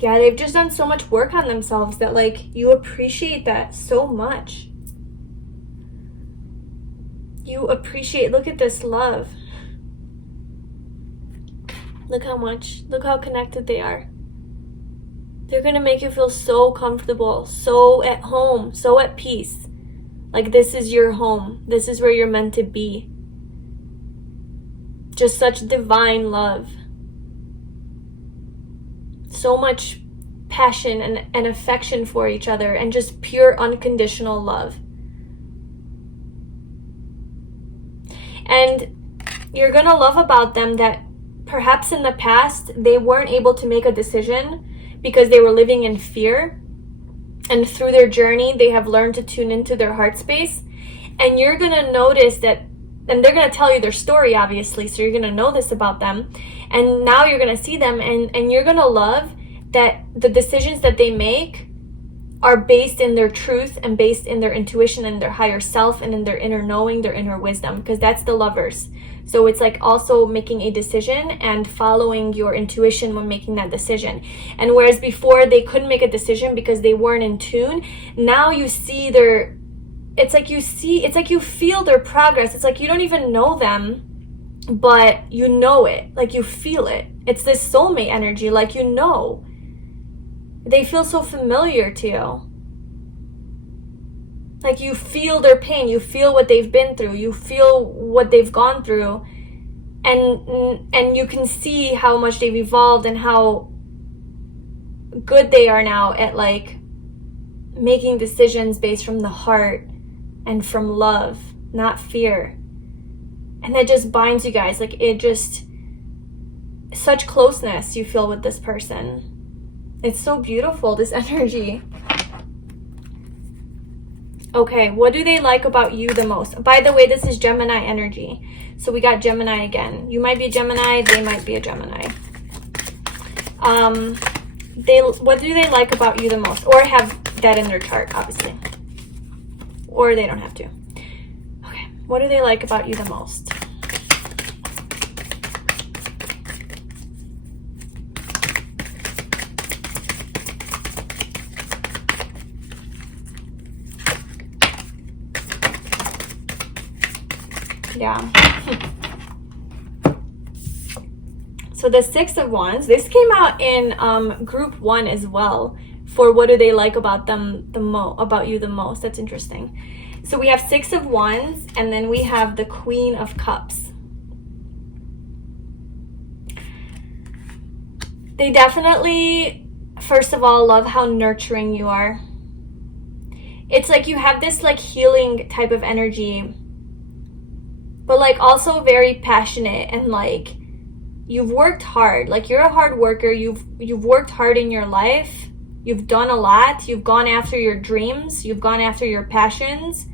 Yeah, they've just done so much work on themselves that like you appreciate that so much. You appreciate, look at this love. Look how connected they are. They're gonna make you feel so comfortable, so at home, so at peace. Like this is your home. This is where you're meant to be. Just such divine love. So much passion and affection for each other, and just pure unconditional love. And you're gonna love about them that perhaps in the past they weren't able to make a decision because they were living in fear, and through their journey they have learned to tune into their heart space. And you're gonna notice that, and they're gonna tell you their story obviously, so you're gonna know this about them. And now you're gonna see them, and you're gonna love that the decisions that they make are based in their truth and based in their intuition and their higher self and in their inner knowing, their inner wisdom, because that's the Lovers. So it's like also making a decision and following your intuition when making that decision. And whereas before they couldn't make a decision because they weren't in tune, now you see it's like you feel their progress. It's like you don't even know them, but you know it, like you feel it. It's this soulmate energy, like you know. They feel so familiar to you. Like you feel their pain, you feel what they've been through, you feel what they've gone through, and you can see how much they've evolved and how good they are now at like making decisions based from the heart and from love, not fear. And that just binds you guys, like it just, such closeness you feel with this person. It's so beautiful, this energy. Okay, what do they like about you the most? By the way, this is Gemini energy. So we got Gemini again. You might be a Gemini, they might be a Gemini. What do they like about you the most? Or have that in their chart, obviously. Or they don't have to. Okay, what do they like about you the most? Yeah. So the Six of Wands, this came out in group 1 as well, for what do they like about them about you the most. That's interesting. So we have Six of Wands, and then we have the Queen of Cups. They definitely, first of all, love how nurturing you are. It's like you have this like healing type of energy, but like also very passionate, and like you've worked hard. Like you're a hard worker. You've worked hard in your life. You've done a lot. You've gone after your dreams. You've gone after your passions.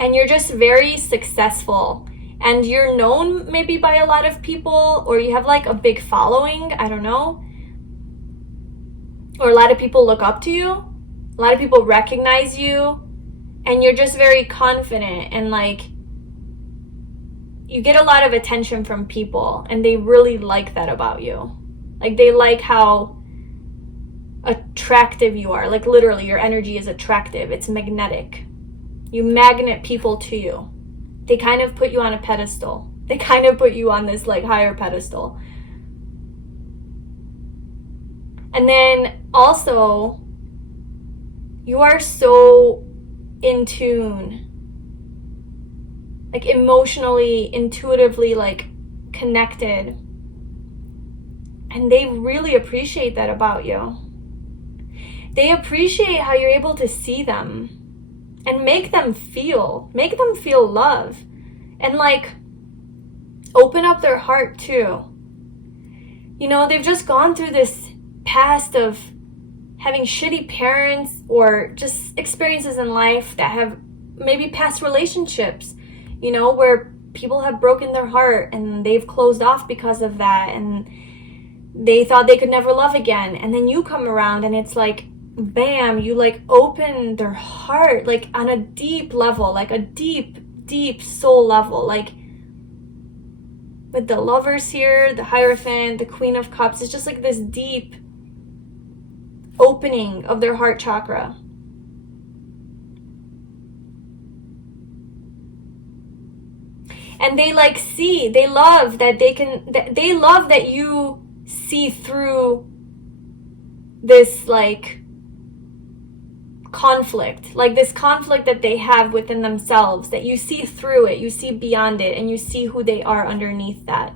And you're just very successful. And you're known maybe by a lot of people, or you have like a big following. I don't know. Or a lot of people look up to you. A lot of people recognize you. And you're just very confident, and like you get a lot of attention from people, and they really like that about you. Like they like how attractive you are. Like literally your energy is attractive. It's magnetic. You magnet people to you. They kind of put you on a pedestal. They kind of put you on this like higher pedestal. And then also you are so in tune, like emotionally, intuitively, like connected, and they really appreciate that about you. They appreciate how you're able to see them and make them feel love, and like open up their heart too. You know, they've just gone through this past of having shitty parents, or just experiences in life that have maybe past relationships, you know, where people have broken their heart and they've closed off because of that, and they thought they could never love again. And then you come around and it's like, bam, you like open their heart, like on a deep level, like a deep soul level. Like with the Lovers here, the Hierophant, the Queen of Cups, it's just like this deep opening of their heart chakra. And they like see, they love that they love that you see through this like conflict, like this conflict that they have within themselves, that you see through it, you see beyond it, and you see who they are underneath that.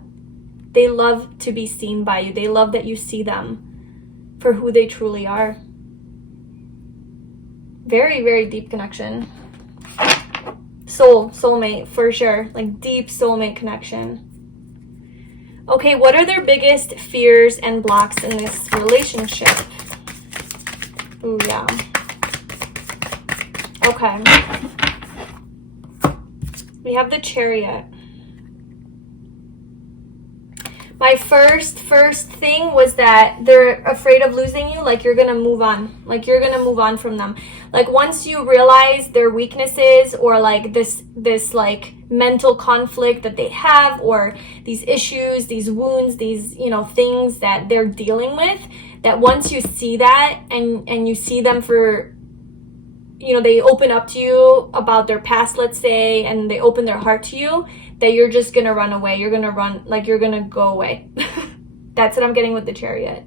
They love to be seen by you. They love that you see them for who they truly are. Very, very deep connection. Soulmate for sure, like deep soulmate connection. Okay, what are their biggest fears and blocks in this relationship? Ooh, yeah. Okay. We have the Chariot. My first thing was that they're afraid of losing you, like you're gonna move on. Like you're gonna move on from them. Like once you realize their weaknesses, or like this like mental conflict that they have, or these issues, these wounds, these, you know, things that they're dealing with, that once you see that and you see them for, you know, they open up to you about their past, let's say, and they open their heart to you, that you're just gonna run away. You're gonna run, like you're gonna go away. That's what I'm getting with the Chariot.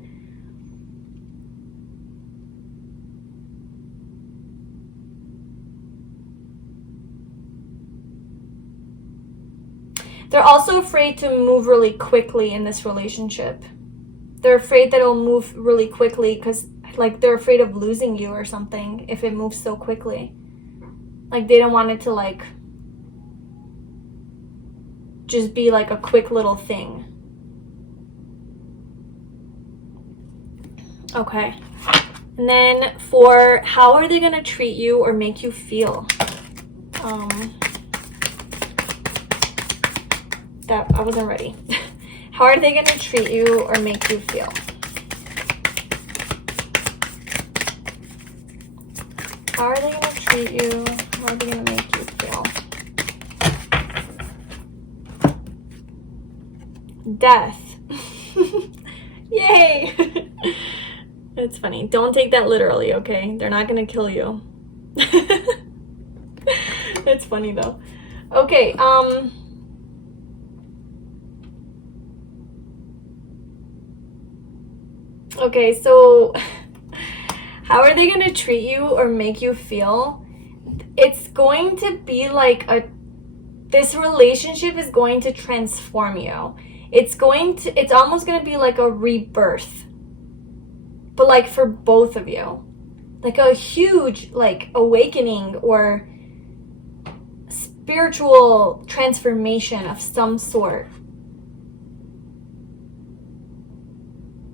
They're also afraid to move really quickly in this relationship. They're afraid that it'll move really quickly because, like, they're afraid of losing you or something if it moves so quickly. Like, they don't want it to, like, just be like a quick little thing. Okay. And then for how are they going to treat you or make you feel? That I wasn't ready. How are they going to treat you or make you feel? How are they going to treat you? How are they going to make you feel? Death. Yay! It's funny. Don't take that literally, okay? They're not going to kill you. It's funny though. Okay, okay, so how are they going to treat you or make you feel? It's going to be like this relationship is going to transform you. It's almost going to be like a rebirth, but like for both of you, like a huge like awakening or spiritual transformation of some sort.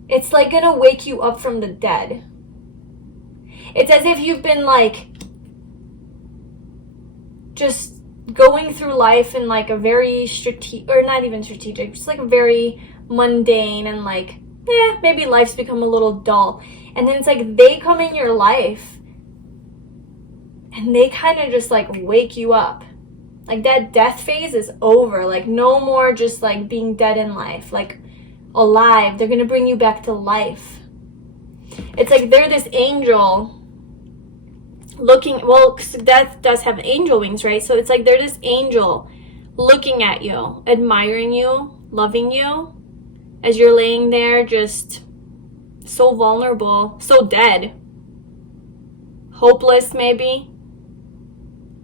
It's like gonna wake you up from the dead. It's as if you've been like just going through life in like a very strategic, or not even strategic, just like a very mundane, and like, maybe life's become a little dull. And then it's like they come in your life and they kind of just like wake you up. Like that death phase is over. Like no more just like being dead in life, like alive. They're gonna bring you back to life. It's like they're this angel looking, well, 'cause death does have angel wings, right? So it's like they're this angel looking at you, admiring you, loving you, as you're laying there just so vulnerable, so dead, hopeless maybe.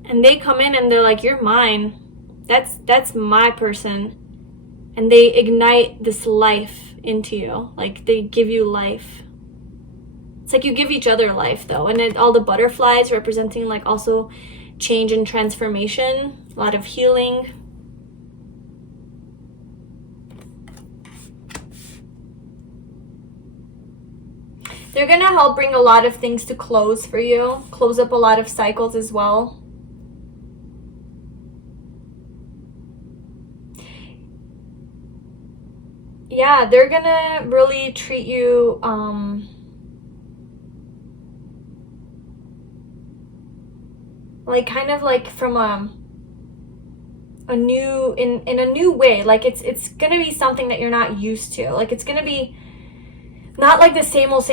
And they come in and they're like, you're mine. That's my person. And they ignite this life into you. Like they give you life. It's like you give each other life though. And then all the butterflies representing like also change and transformation, a lot of healing. They're gonna help bring a lot of things to close for you, close up a lot of cycles as well. Yeah, they're gonna really treat you like kind of like from a new in a new way. Like it's gonna be something that you're not used to. Like it's gonna be not like the same old.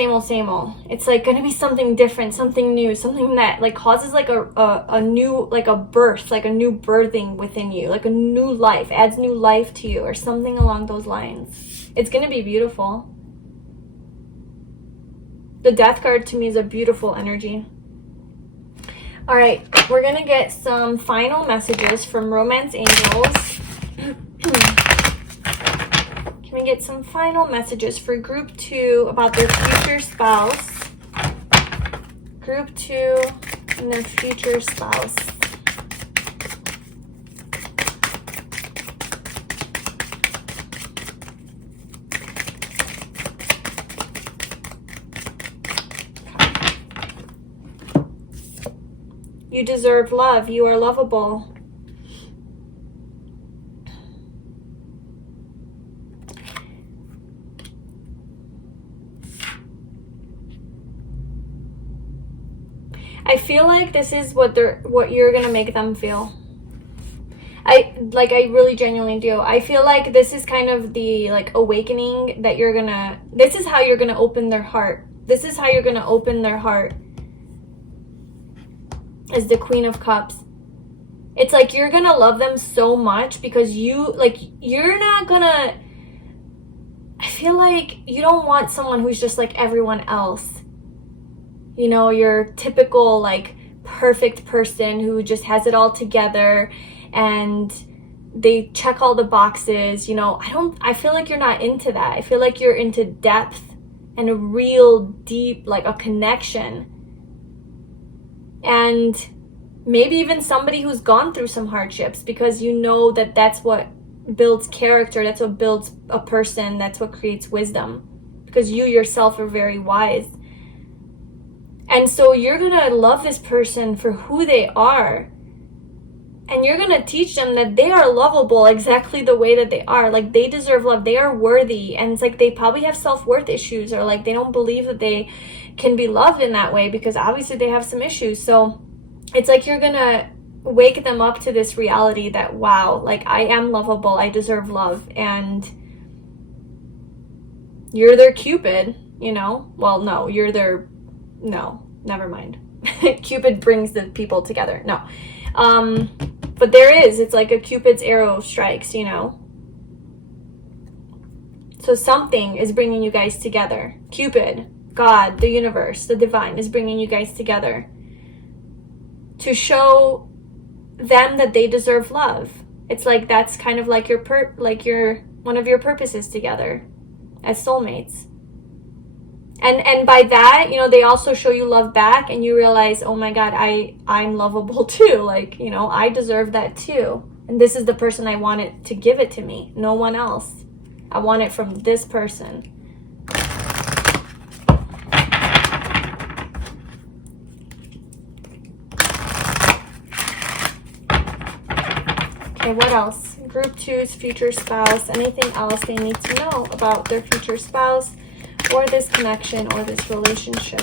It's like gonna be something different, something new, something that like causes like a new, like a birth, like a new birthing within you, like a new life, adds new life to you, or something along those lines. It's gonna be beautiful. The Death card to me is a beautiful energy. All right, we're gonna get some final messages from romance angels. Can we get some final messages for group 2 about their future spouse? Group 2 and their future spouse. You deserve love. You are lovable. I feel like this is what you're gonna make them feel. I really genuinely do. I feel like this is kind of the like awakening that this is how you're gonna open their heart. This is how you're gonna open their heart, as the Queen of Cups. It's like you're gonna love them so much because you're not gonna, I feel like you don't want someone who's just like everyone else. You know, your typical like perfect person who just has it all together and they check all the boxes. You know, I feel like you're not into that. I feel like you're into depth and a real deep, like a connection. And maybe even somebody who's gone through some hardships, because you know that that's what builds character, that's what builds a person, that's what creates wisdom, because you yourself are very wise. And so you're gonna love this person for who they are, and you're gonna teach them that they are lovable exactly the way that they are. Like, they deserve love, they are worthy. And it's like they probably have self-worth issues, or like they don't believe that they can be loved in that way because obviously they have some issues. So it's like you're gonna wake them up to this reality that, wow, like I am lovable, I deserve love, and you're their Cupid, you know? Well, no, no, never mind. Cupid brings the people together. No. But it's like a Cupid's arrow strikes, you know? So something is bringing you guys together. Cupid, God, the universe, the divine is bringing you guys together to show them that they deserve love. It's like that's kind of like one of your purposes together as soulmates. And by that, you know, they also show you love back, and you realize, oh my God, I'm lovable too. Like, you know, I deserve that too. And this is the person I want it to give it to me. No one else. I want it from this person. Okay, what else? Group 2's future spouse. Anything else they need to know about their future spouse, or this connection, or this relationship?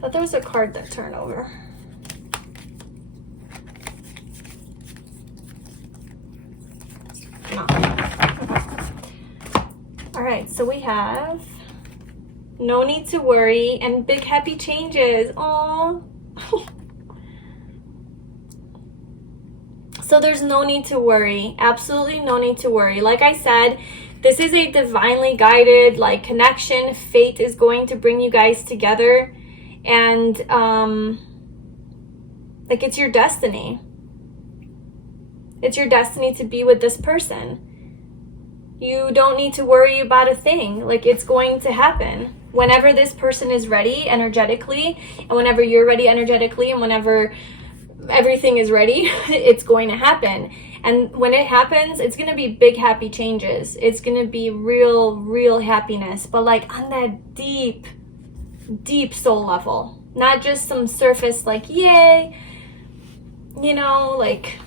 Thought there was a card that turned over. No. All right, so we have no need to worry and big happy changes. Aww. So there's no need to worry. Absolutely no need to worry. Like I said, this is a divinely guided like connection. Fate is going to bring you guys together, and like it's your destiny. It's your destiny to be with this person. You don't need to worry about a thing. Like, it's going to happen whenever this person is ready energetically, and whenever you're ready energetically, and whenever everything is ready, it's going to happen. And when it happens, it's going to be big happy changes. It's going to be real happiness, but like on that deep soul level, not just some surface like, yay, you know, like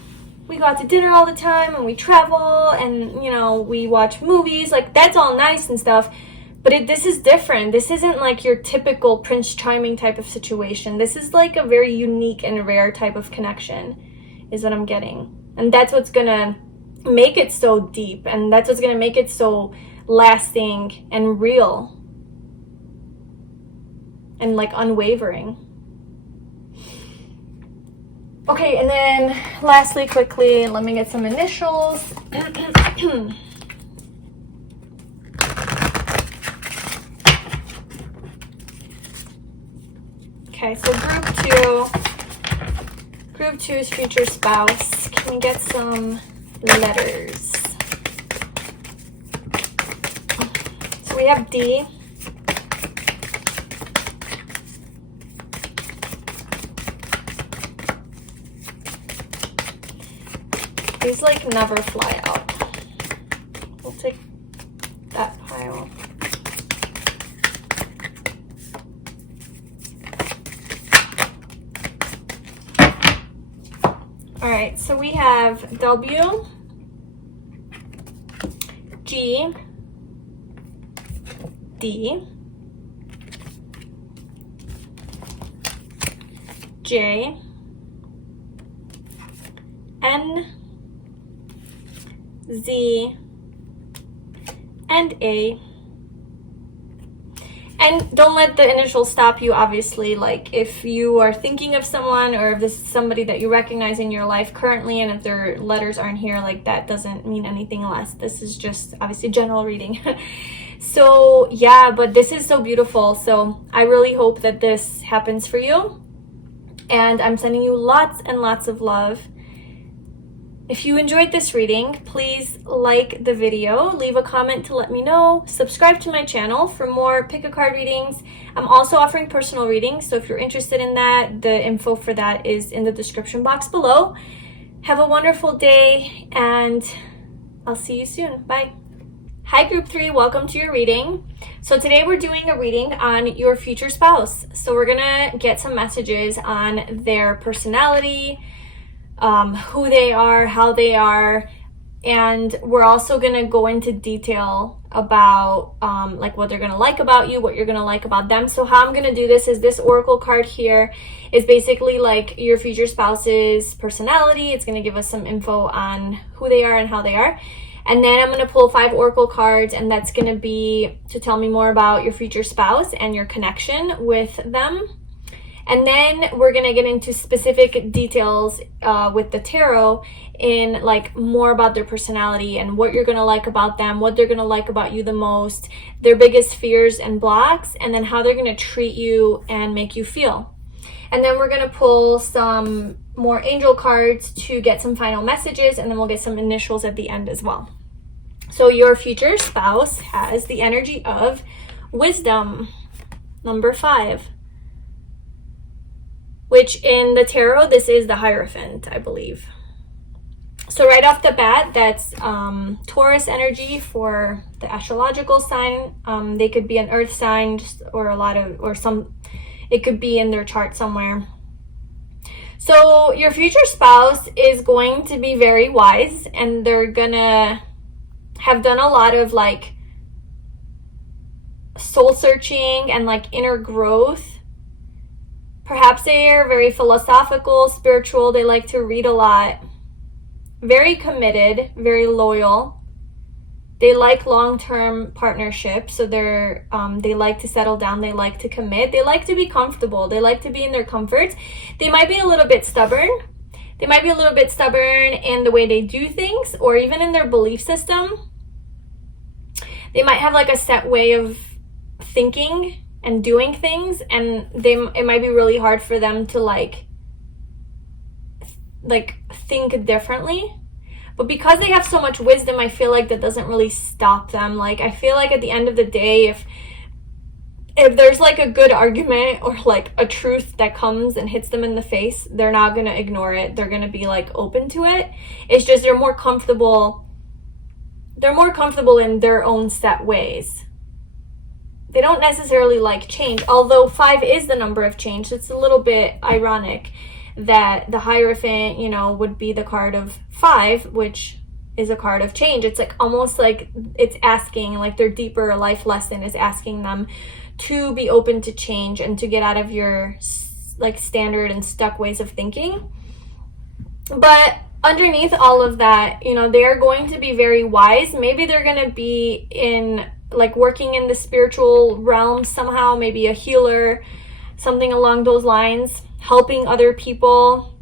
we go out to dinner all the time and we travel and, you know, we watch movies. Like, that's all nice and stuff, but this is different. This isn't like your typical Prince Charming type of situation. This is like a very unique and rare type of connection is what I'm getting. And that's what's gonna make it so deep, and that's what's gonna make it so lasting and real and like unwavering. Okay, and then lastly, quickly, let me get some initials. Okay, so group 2's future spouse. Can we get some letters? So we have D. These like never fly out. We'll take that pile. All right, so we have W, G, D, J, N, Z, and A. And don't let the initials stop you, obviously. Like, if you are thinking of someone, or if this is somebody that you recognize in your life currently, and if their letters aren't here, like, that doesn't mean anything less. This is just obviously general reading. So yeah, but this is so beautiful. So I really hope that this happens for you. And I'm sending you lots and lots of love. If you enjoyed this reading, please like the video, leave a comment to let me know, subscribe to my channel for more pick a card readings. I'm also offering personal readings, so if you're interested in that, the info for that is in the description box below. Have a wonderful day, and I'll see you soon. Bye. Hi Group 3, welcome to your reading. So today we're doing a reading on your future spouse. So we're gonna get some messages on their personality, who they are, how they are, and we're also going to go into detail about like what they're going to like about you, what you're going to like about them. So how I'm going to do this is this oracle card here is basically like your future spouse's personality. It's going to give us some info on who they are and how they are. And then I'm going to pull 5 oracle cards, and that's going to be to tell me more about your future spouse and your connection with them. And then we're going to get into specific details with the tarot in like more about their personality and what you're going to like about them, what they're going to like about you the most, their biggest fears and blocks, and then how they're going to treat you and make you feel. And then we're going to pull some more angel cards to get some final messages, and then we'll get some initials at the end as well. So your future spouse has the energy of wisdom, number 5. Which in the tarot, this is the Hierophant, I believe. So right off the bat, that's Taurus energy for the astrological sign. They could be an earth sign, it could be in their chart somewhere. So your future spouse is going to be very wise, and they're gonna have done a lot of like soul searching and like inner growth. Perhaps they are very philosophical, spiritual. They like to read a lot. Very committed, very loyal. They like long-term partnerships. So they like to settle down. They like to commit. They like to be comfortable. They like to be in their comfort. They might be a little bit stubborn. They might be a little bit stubborn in the way they do things, or even in their belief system. They might have like a set way of thinking and doing things, and it might be really hard for them to like think differently. But because they have so much wisdom, I feel like that doesn't really stop them. Like, I feel like at the end of the day, if there's like a good argument or like a truth that comes and hits them in the face, they're not gonna ignore it. They're gonna be like open to it. It's just they're more comfortable in their own set ways. They don't necessarily like change, although 5 is the number of change. It's a little bit ironic that the Hierophant, would be the card of 5, which is a card of change. It's like almost like it's asking, like their deeper life lesson is asking them to be open to change and to get out of your like standard and stuck ways of thinking. But underneath all of that, they are going to be very wise. Maybe they're going to be working in the spiritual realm somehow, maybe a healer, something along those lines, helping other people,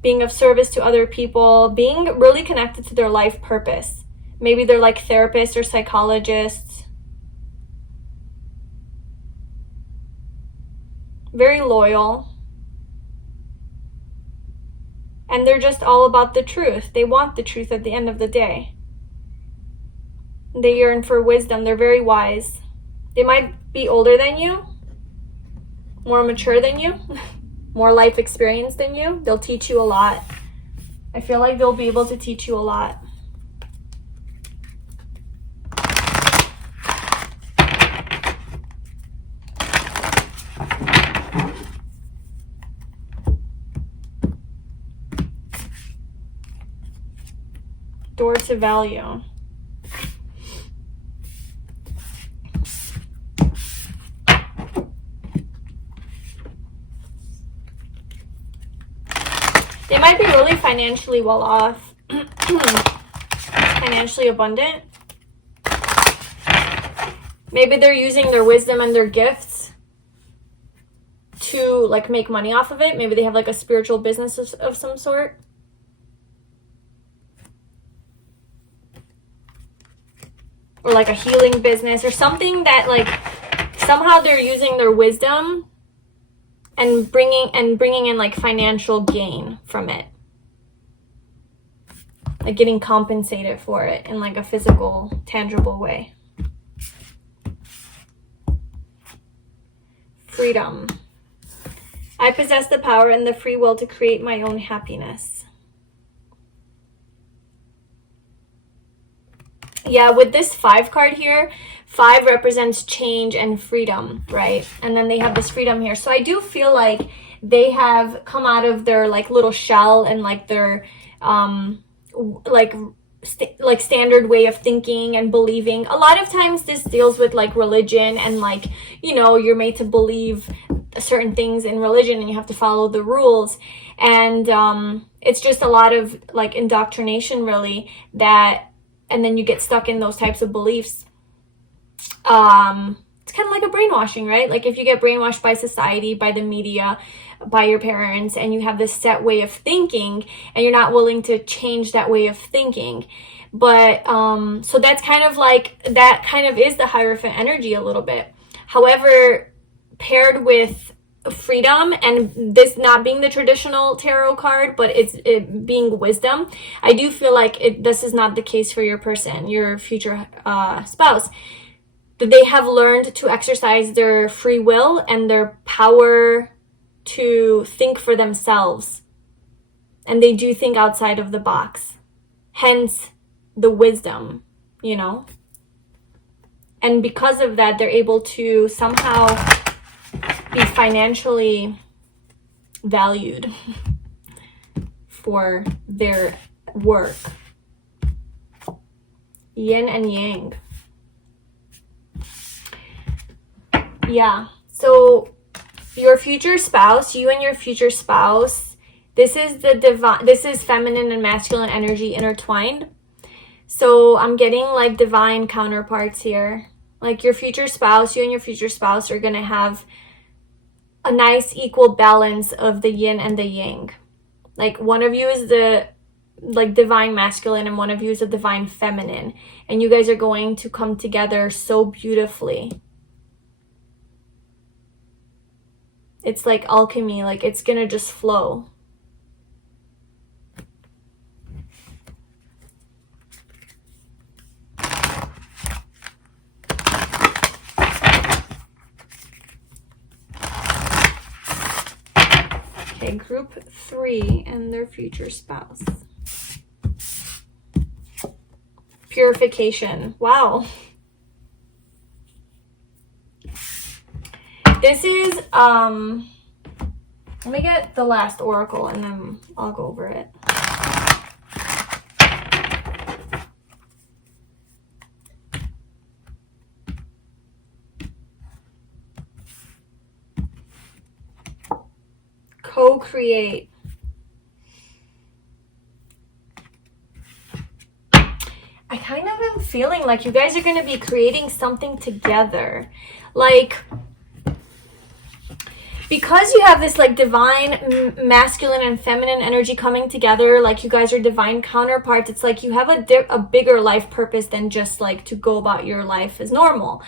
being of service to other people, being really connected to their life purpose. Maybe they're like therapists or psychologists. Very loyal. And they're just all about the truth. They want the truth at the end of the day. They yearn for wisdom. They're very wise. They might be older than you, more mature than you, more life experience than you. They'll teach you a lot. I feel like they'll be able to teach you a lot. Door to value. They might be really financially well off, financially abundant. Maybe they're using their wisdom and their gifts to like make money off of it. Maybe they have like a spiritual business of some sort. Or like a healing business or something that like somehow they're using their wisdom and bringing in like financial gain from it. Like getting compensated for it in like a physical, tangible way. Freedom. I possess the power and the free will to create my own happiness. Yeah, with this 5 card here, 5 represents change and freedom, right? And then they have this freedom here. So I do feel like they have come out of their like little shell and like their like standard way of thinking and believing. A lot of times this deals with like religion and like, you know, you're made to believe certain things in religion and you have to follow the rules. And it's just a lot of like indoctrination really, that and then you get stuck in those types of beliefs. It's kind of like a brainwashing, right? Like if you get brainwashed by society, by the media, by your parents, and you have this set way of thinking and you're not willing to change that way of thinking. But so that's kind of like, that kind of is the Hierophant energy a little bit. However, paired with freedom and this not being the traditional tarot card, but it being wisdom, I do feel like this is not the case for your person, your future spouse. That they have learned to exercise their free will and their power to think for themselves. And they do think outside of the box. Hence the wisdom, you know? And because of that, they're able to somehow be financially valued for their work. Yin and yang. Yeah, so your future spouse, you and your future spouse, this is the divine, this is feminine and masculine energy intertwined. So I'm getting like divine counterparts here. Like your future spouse, you and your future spouse are going to have a nice equal balance of the yin and the yang. Like one of you is the like divine masculine and one of you is the divine feminine. And you guys are going to come together so beautifully. It's like alchemy, like it's gonna just flow. Okay, group 3 and their future spouse. Purification. Wow. This is, let me get the last oracle and then I'll go over it. Co-create. I kind of am feeling like you guys are going to be creating something together. Like, because you have this like divine masculine and feminine energy coming together, like you guys are divine counterparts, it's like you have a bigger life purpose than just like to go about your life as normal.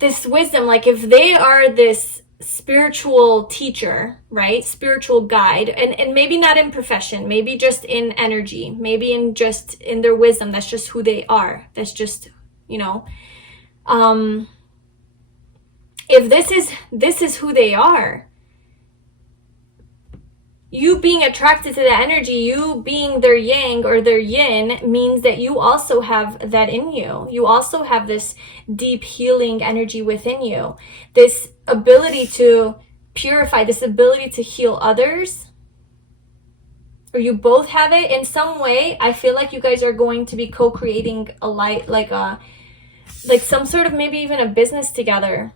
This wisdom, like if they are this spiritual teacher, right, spiritual guide, and maybe not in profession, maybe just in energy, maybe in just in their wisdom, that's just who they are, that's just, you know, if this is who they are, you being attracted to the energy, you being their yang or their yin, means that you also have that in you. You also have this deep healing energy within you, this ability to purify, this ability to heal others, or you both have it in some way. I feel like you guys are going to be co-creating a light, like some sort of maybe even a business together.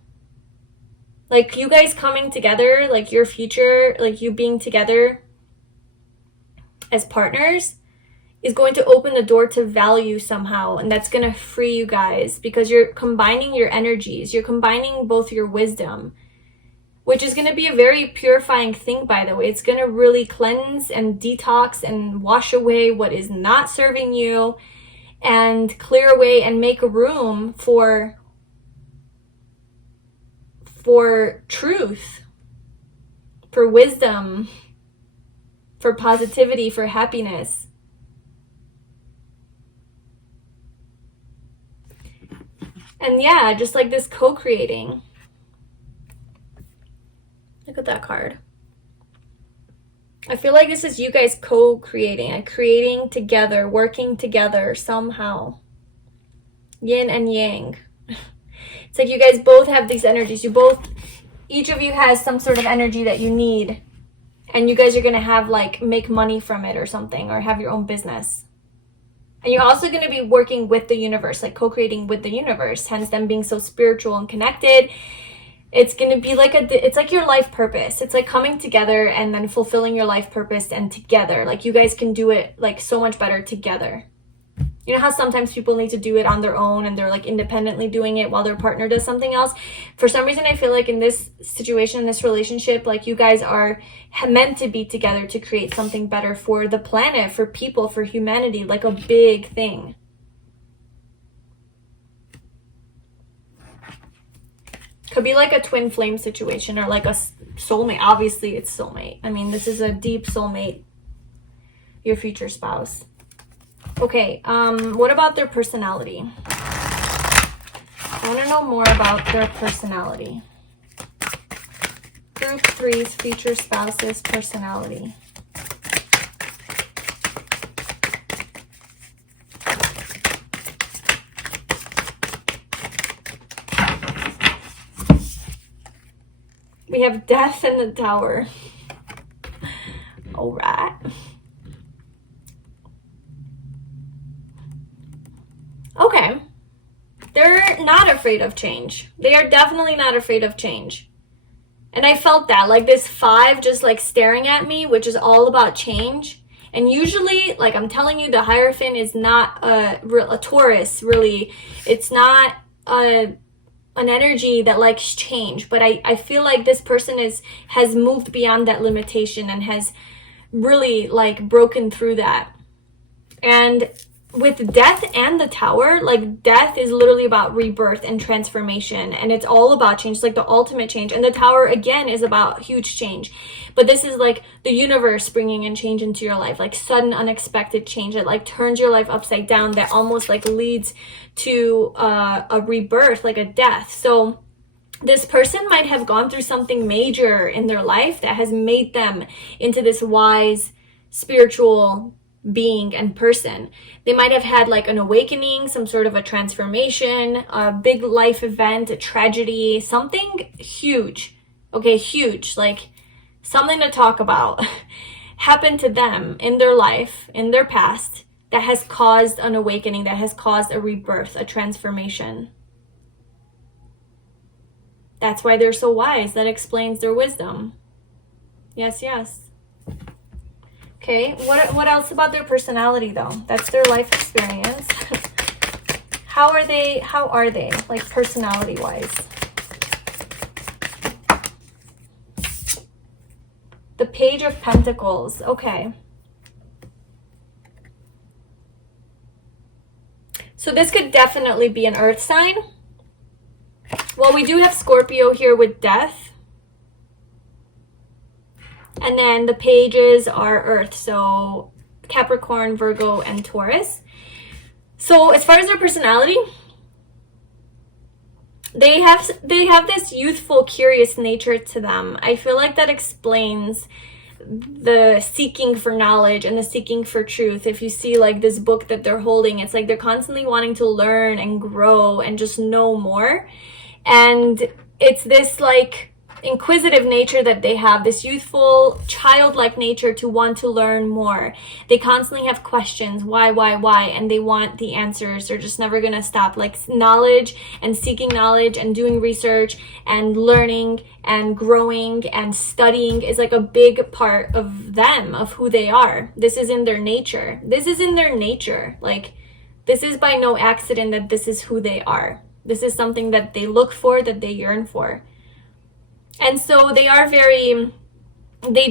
Like you guys coming together, like your future, like you being together as partners is going to open the door to value somehow, and that's going to free you guys because you're combining your energies. You're combining both your wisdom, which is going to be a very purifying thing, by the way. It's going to really cleanse and detox and wash away what is not serving you and clear away and make room for truth, for wisdom, for positivity, for happiness. And yeah, just like this co-creating. Look at that card. I feel like this is you guys co-creating and creating together, working together somehow. Yin and yang. It's like you guys both have these energies. Each of you has some sort of energy that you need. And you guys are going to have like make money from it or something, or have your own business. And you're also going to be working with the universe, like co-creating with the universe, hence them being so spiritual and connected. It's going to be like it's like your life purpose. It's like coming together and then fulfilling your life purpose and together. Like you guys can do it like so much better together. You know how sometimes people need to do it on their own and they're like independently doing it while their partner does something else? For some reason, I feel like in this situation, in this relationship, like you guys are meant to be together to create something better for the planet, for people, for humanity, like a big thing. Could be like a twin flame situation or like a soulmate. Obviously, it's soulmate. I mean, this is a deep soulmate, your future spouse. Okay, what about their personality? I want to know more about their personality. Group 3's future spouse's personality. We have death in the tower. All right. Okay. They're not afraid of change. They are definitely not afraid of change. And I felt that, like this 5 just like staring at me, which is all about change. And usually, like I'm telling you, the Hierophant is not a Taurus, really. It's not an energy that likes change. But I feel like this person has moved beyond that limitation and has really like broken through that. And with death and the tower, like death is literally about rebirth and transformation, and it's all about change. It's like the ultimate change. And the tower again is about huge change, but this is like the universe bringing in change into your life, like sudden unexpected change that like turns your life upside down, that almost like leads to a rebirth, like a death. So this person might have gone through something major in their life that has made them into this wise spiritual being and person. They might have had like an awakening, some sort of a transformation, a big life event, a tragedy, something huge. Okay, huge, like something to talk about happened to them in their life, in their past, that has caused an awakening, that has caused a rebirth, a transformation. That's why they're so wise. That explains their wisdom. Yes, yes. Okay, what else about their personality though? That's their life experience. How are they, like personality wise? The Page of Pentacles, okay. So this could definitely be an earth sign. Well, we do have Scorpio here with death. And then the pages are earth, so Capricorn, Virgo, and Taurus. So as far as their personality, they have this youthful, curious nature to them. I feel like that explains the seeking for knowledge and the seeking for truth. If you see like this book that they're holding, it's like they're constantly wanting to learn and grow and just know more. And it's this like inquisitive nature that they have, this youthful, childlike nature to want to learn more. They constantly have questions, why, and they want the answers. They're just never gonna stop. Like, knowledge and seeking knowledge and doing research and learning and growing and studying is like a big part of them, of who they are. This is in their nature. This is in their nature. Like, this is by no accident that this is who they are. This is something that they look for, that they yearn for. And so they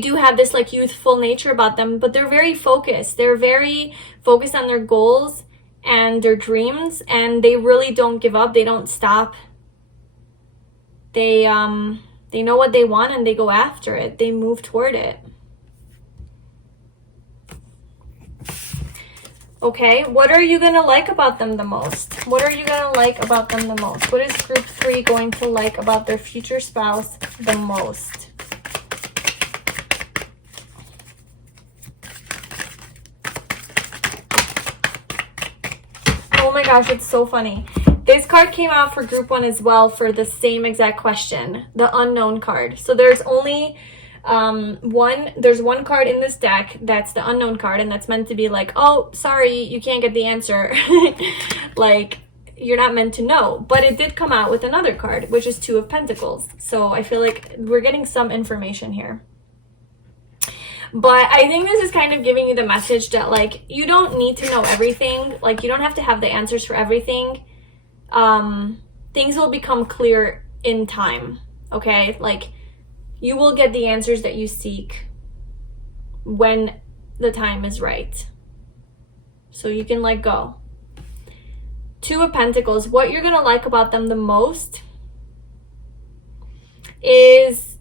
do have this like youthful nature about them, but they're very focused. They're very focused on their goals and their dreams, and they really don't give up. They don't stop. They know what they want and they go after it. They move toward it. Okay, what are you gonna like about them the most? What are you gonna like about them the most? What is group 3 going to like about their future spouse the most? Oh my gosh, it's so funny. This card came out for group 1 as well for the same exact question, the unknown card. So there's only there's one card in this deck that's the unknown card, and that's meant to be like, oh, sorry, you can't get the answer. Like, you're not meant to know. But it did come out with another card, which is 2 of Pentacles. So I feel like we're getting some information here. But I think this is kind of giving you the message that, like, you don't need to know everything. Like, you don't have to have the answers for everything. Things will become clear in time, okay? Like, you will get the answers that you seek when the time is right. So you can let go. 2 of Pentacles, what you're going to like about them the most is,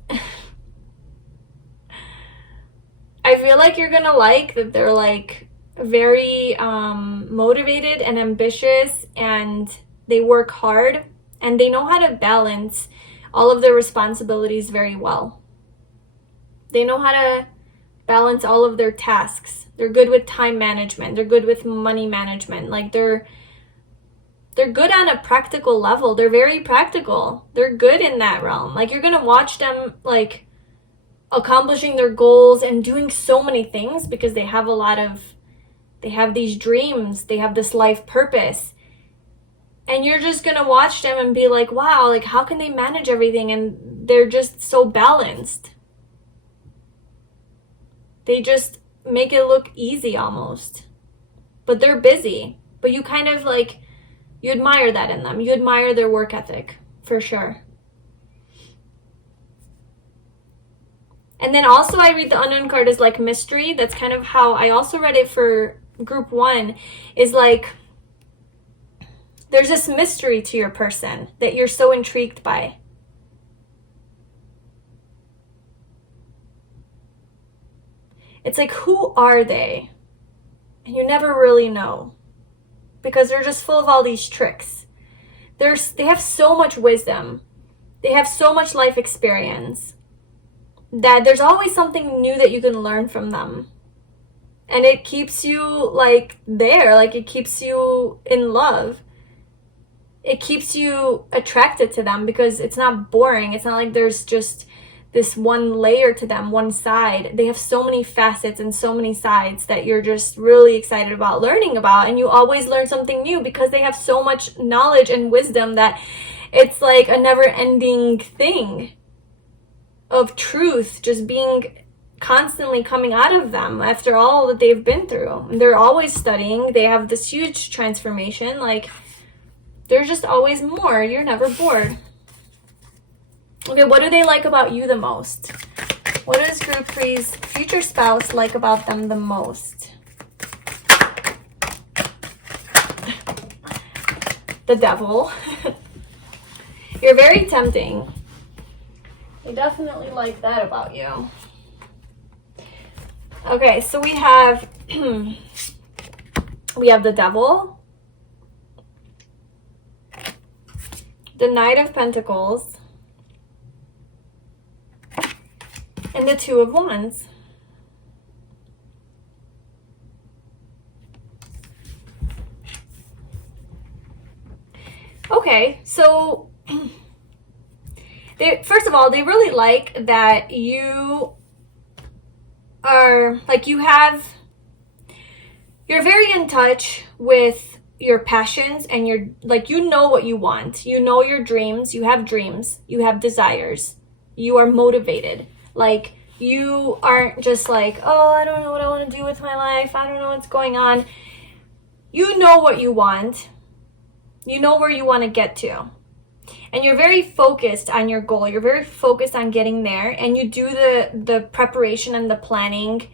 I feel like you're going to like that they're like very motivated and ambitious, and they work hard, and they know how to balance all of their responsibilities very well. They know how to balance all of their tasks. They're good with time management. They're good with money management. Like, they're good on a practical level. They're very practical. They're good in that realm. Like, you're going to watch them, like, accomplishing their goals and doing so many things because they have they have these dreams. They have this life purpose. And you're just going to watch them and be like, wow, like, how can they manage everything? And they're just so balanced. They just make it look easy almost. But they're busy. But you kind of like, you admire that in them. You admire their work ethic, for sure. And then also I read the unknown card as like mystery. That's kind of how I also read it for group 1, is like, there's this mystery to your person that you're so intrigued by. It's like, who are they? And you never really know, because they're just full of all these tricks. They have so much wisdom. They have so much life experience that there's always something new that you can learn from them. And it keeps you like there, like it keeps you in love. It keeps you attracted to them because it's not boring. It's not like there's just this one layer to them, one side. They have so many facets and so many sides that you're just really excited about learning about. And you always learn something new because they have so much knowledge and wisdom that it's like a never-ending thing of truth just being constantly coming out of them after all that they've been through. They're always studying. They have this huge transformation. Like, there's just always more. You're never bored. Okay, what do they like about you the most? What does group 3's future spouse like about them the most? The Devil. You're very tempting. They definitely like that about you. Okay, so we have the Devil, the Knight of Pentacles, and the Two of Wands. Okay, so first of all, they really like that you are, like, you're very in touch with your passions, and you're like, you know what you want, you know your dreams, you have desires, you are motivated. Like, you aren't just like, oh, I don't know what I want to do with my life, I don't know what's going on. You know what you want, you know where you want to get to, and you're very focused on your goal, you're very focused on getting there, and you do the preparation and the planning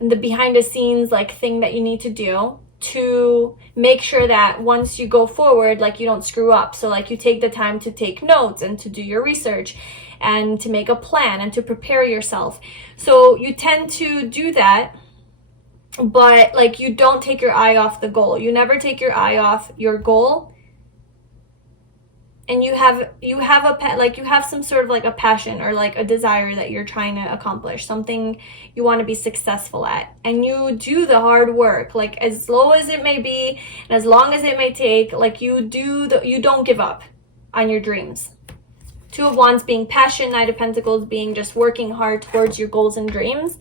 and the behind the scenes like thing that you need to do to make sure that once you go forward, like, you don't screw up. So like, you take the time to take notes and to do your research and to make a plan and to prepare yourself. So you tend to do that, but like, you don't take your eye off the goal. You never take your eye off your goal. And you have some sort of like a passion or like a desire that you're trying to accomplish, something you want to be successful at, and you do the hard work, like, as slow as it may be and as long as it may take, like, you don't give up on your dreams. Two of Wands being passion, Knight of Pentacles being just working hard towards your goals and dreams.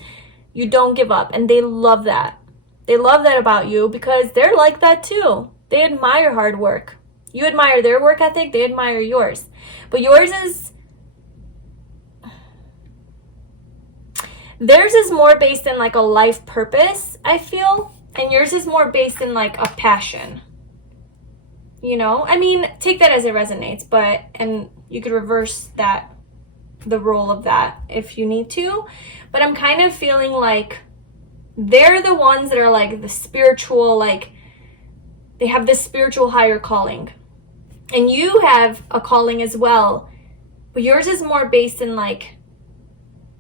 You don't give up, and they love that. They love that about you because they're like that too. They admire hard work. You admire their work ethic, they admire yours. But theirs is more based in like a life purpose, I feel. And yours is more based in like a passion. You know? I mean, take that as it resonates, and you could reverse the role of that if you need to. But I'm kind of feeling like they're the ones that are like the spiritual, like, they have this spiritual higher calling. And you have a calling as well, but yours is more based in like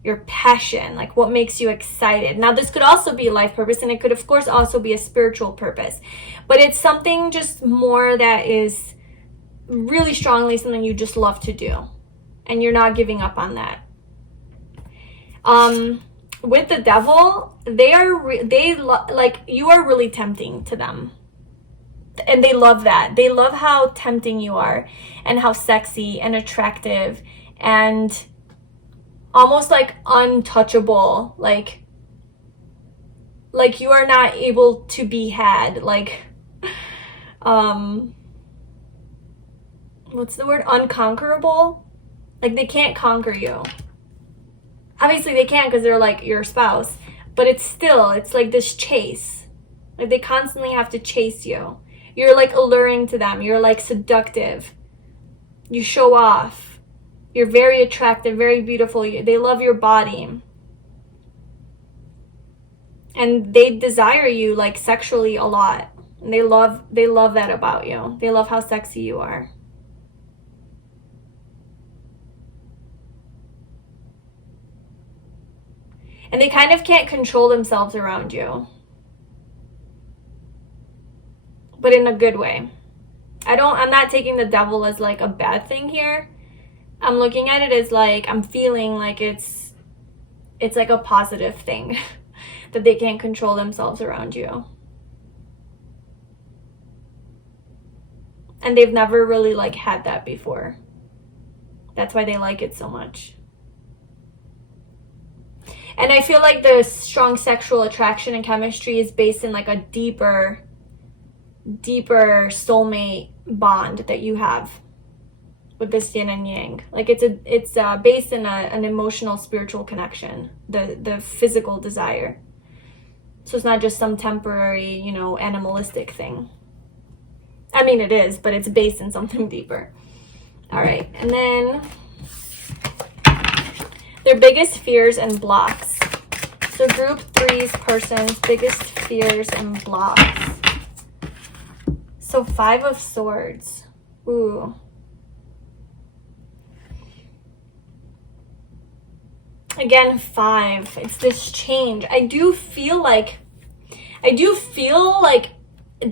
your passion, like what makes you excited. Now, this could also be a life purpose, and it could of course also be a spiritual purpose, but it's something just more that is really strongly something you just love to do, and you're not giving up on that. With the Devil, like, you are really tempting to them. And they love that. They love how tempting you are and how sexy and attractive and almost like untouchable. Like you are not able to be had. Like, what's the word? Unconquerable? Like, they can't conquer you. Obviously they can't because they're like your spouse, but it's like this chase. Like, they constantly have to chase you. You're like alluring to them. You're like seductive. You show off. You're very attractive, very beautiful. They love your body. And they desire you like sexually a lot. And they love that about you. They love how sexy you are. And they kind of can't control themselves around you. But in a good way. I'm not taking the Devil as like a bad thing here. I'm looking at it as like, I'm feeling like it's like a positive thing that they can't control themselves around you. And they've never really like had that before. That's why they like it so much. And I feel like the strong sexual attraction and chemistry is based in like a deeper soulmate bond that you have with this yin and yang. Like, it's based in an emotional, spiritual connection, the physical desire. So it's not just some temporary, animalistic thing. I mean, it is, but it's based in something deeper. All right, and then their biggest fears and blocks. So group 3's person's biggest fears and blocks. So 5 of Swords. Ooh. Again, 5. It's this change. I do feel like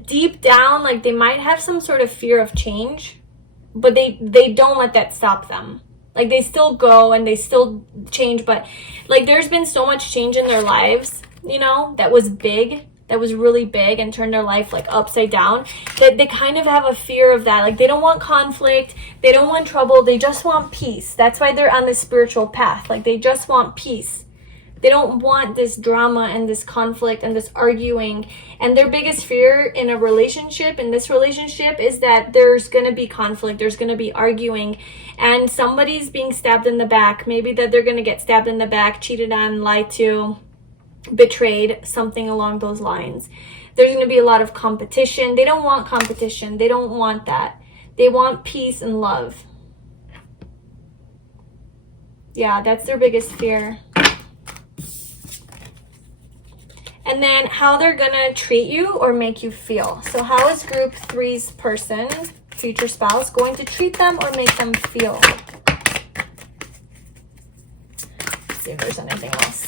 deep down, like, they might have some sort of fear of change, but they don't let that stop them. Like, they still go and they still change, but like, there's been so much change in their lives, that was big, that was really big and turned their life like upside down, that they kind of have a fear of that. Like they don't want conflict, they don't want trouble, they just want peace. That's why they're on this spiritual path. Like they just want peace. They don't want this drama and this conflict and this arguing. And their biggest fear in a relationship, in this relationship, is that there's going to be conflict, there's going to be arguing, and somebody's being stabbed in the back. Maybe that they're going to get stabbed in the back, cheated on, lied to, betrayed, something along those lines. There's going to be a lot of competition. They don't want competition. They don't want that. They want peace and love. Yeah, that's their biggest fear. And then how they're going to treat you or make you feel. So how is group 3's person, future spouse, going to treat them or make them feel? Let's see if there's anything else.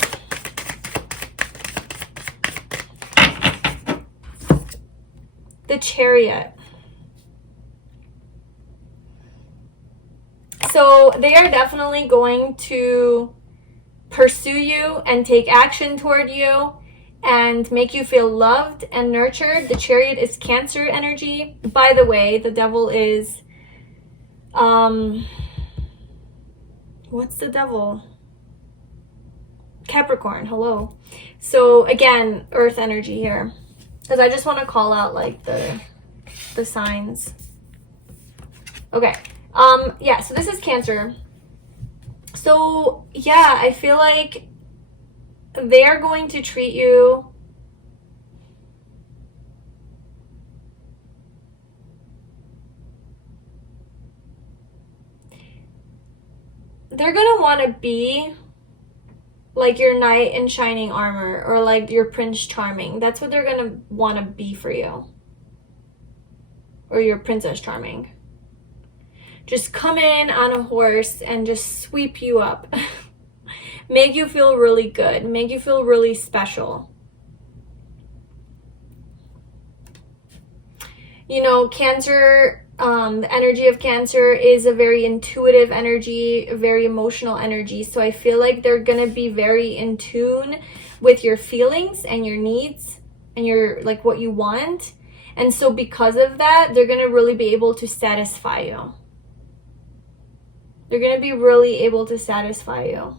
The Chariot. So they are definitely going to pursue you and take action toward you and make you feel loved and nurtured. The Chariot is Cancer energy. By the way, the devil is what's the devil? Capricorn. Hello. So again, earth energy here. Because I just want to call out like the signs. Okay. Yeah, so this is Cancer. So yeah, I feel like they are going to treat you they're going to want to be like your knight in shining armor, or like your Prince Charming. That's what they're going to want to be for you. Or your Princess Charming. Just come in on a horse and just sweep you up. Make you feel really good. Make you feel really special. You know, Cancer, the energy of Cancer is a very intuitive energy, a very emotional energy. So I feel like they're going to be very in tune with your feelings and your needs and your, like, what you want. And so because of that, they're going to really be able to satisfy you. They're going to be really able to satisfy you.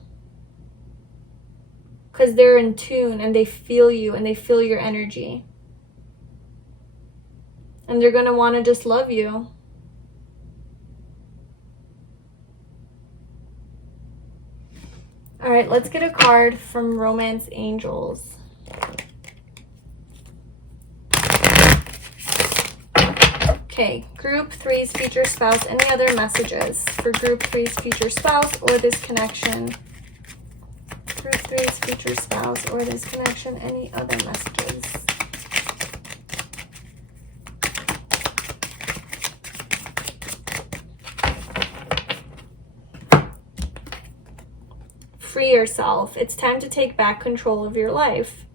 Because they're in tune and they feel you and they feel your energy. And they're going to want to just love you. All right, let's get a card from Romance Angels. Okay, group 3's future spouse. Any other messages for group 3's future spouse or this connection? Group 3's future spouse or this connection. Any other messages? Free yourself. It's time to take back control of your life.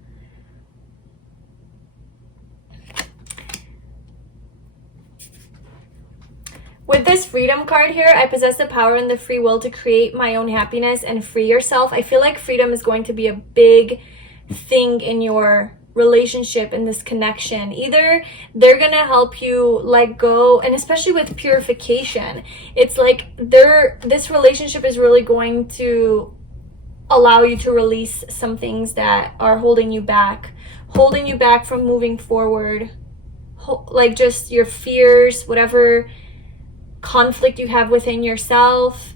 With this freedom card here, I possess the power and the free will to create my own happiness and free yourself. I feel like freedom is going to be a big thing in your relationship, in this connection. Either they're going to help you let go, and especially with purification, it's like this relationship is really going to allow you to release some things that are holding you back from moving forward. Like just your fears, whatever conflict you have within yourself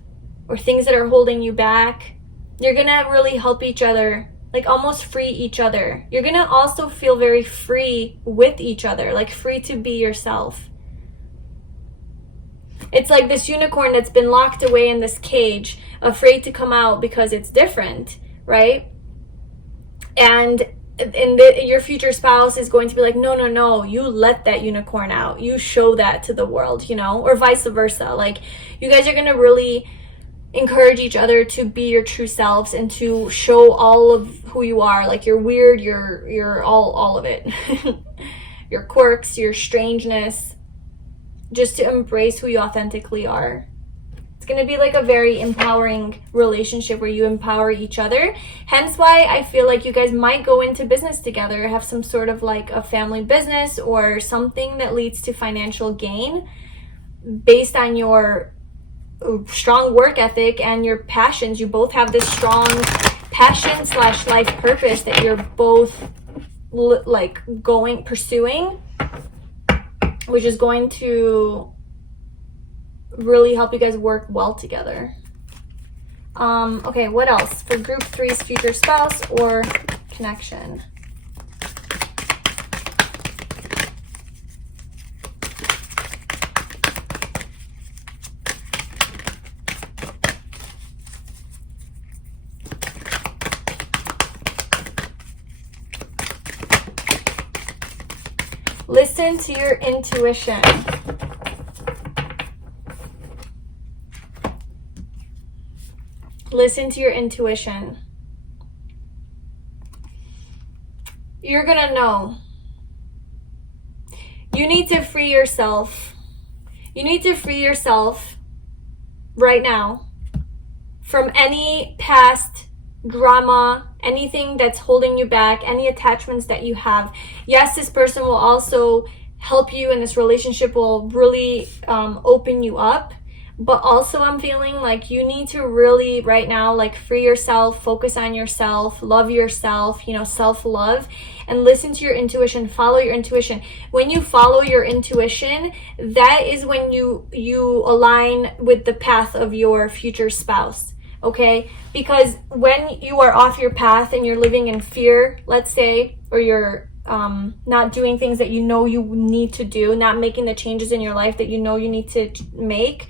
or things that are holding you back. You're gonna really help each other, like almost free each other. You're gonna also feel very free with each other, like free to be yourself. It's like this unicorn that's been locked away in this cage, afraid to come out because it's different, right? And your future spouse is going to be like, no, you let that unicorn out. You show that to the world, you know, or vice versa. Like, you guys are going to really encourage each other to be your true selves and to show all of who you are. Like, you're weird, you're all of it. Your quirks, your strangeness, just to embrace who you authentically are. It's going to be like a very empowering relationship where you empower each other. Hence why I feel like you guys might go into business together, have some sort of like a family business or something that leads to financial gain based on your strong work ethic and your passions. You both have this strong passion / life purpose that you're both like pursuing, which is going to really help you guys work well together. Okay, what else for group 3's future spouse or connection? Listen to your intuition. Listen to your intuition. You're gonna know. You need to free yourself. You need to free yourself right now from any past drama, anything that's holding you back, any attachments that you have. Yes, this person will also help you, and this relationship will really open you up. But also I'm feeling like you need to really right now like free yourself, focus on yourself, love yourself, you know, self-love, and listen to your intuition, follow your intuition. When you follow your intuition, that is when you align with the path of your future spouse. Okay, because when you are off your path and you're living in fear, let's say, or you're not doing things that you know you need to do, not making the changes in your life that you know you need to make,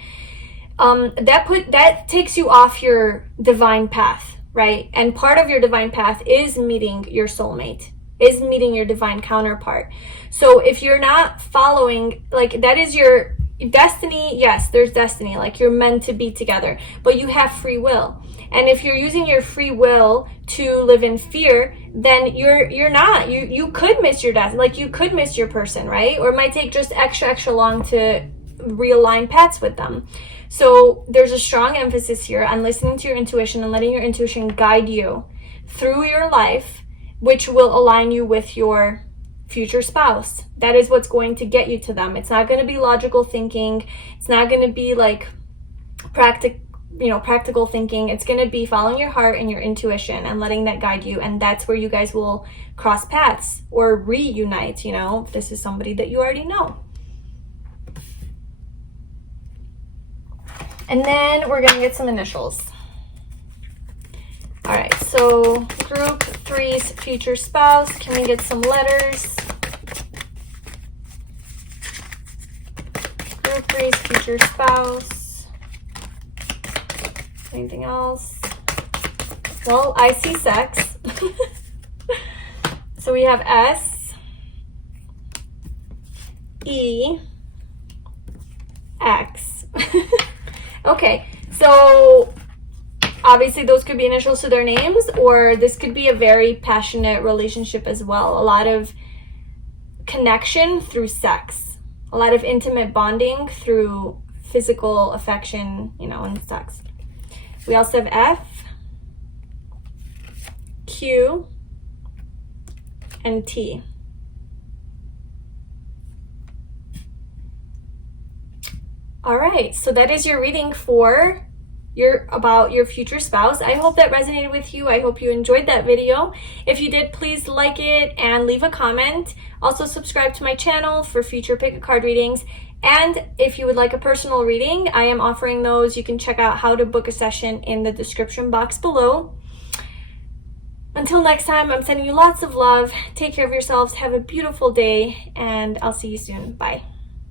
that takes you off your divine path, right? And part of your divine path is meeting your soulmate, is meeting your divine counterpart. So if you're not following, like, that is your destiny. Yes, there's destiny, like you're meant to be together, but you have free will. And if you're using your free will to live in fear, then you could miss your destiny, like you could miss your person, right? Or it might take just extra long to realign paths with them. So there's a strong emphasis here on listening to your intuition and letting your intuition guide you through your life, which will align you with your future spouse. That is what's going to get you to them. It's not going to be logical thinking. It's not going to be like practical thinking. It's going to be following your heart and your intuition and letting that guide you. And that's where you guys will cross paths or reunite, you know, if this is somebody that you already know. And then we're going to get some initials. All right, so group 3's future spouse, can we get some letters? Group 3's future spouse. Anything else? Well, I see sex. So we have S, E, X. Okay, so obviously those could be initials to their names, or this could be a very passionate relationship as well. A lot of connection through sex, a lot of intimate bonding through physical affection, you know, and sex. We also have F, Q, and T. All right, so that is your reading for about your future spouse. I hope that resonated with you. I hope you enjoyed that video. If you did, please like it and leave a comment. Also subscribe to my channel for future pick a card readings. And if you would like a personal reading, I am offering those. You can check out how to book a session in the description box below. Until next time, I'm sending you lots of love. Take care of yourselves. Have a beautiful day, and I'll see you soon. Bye.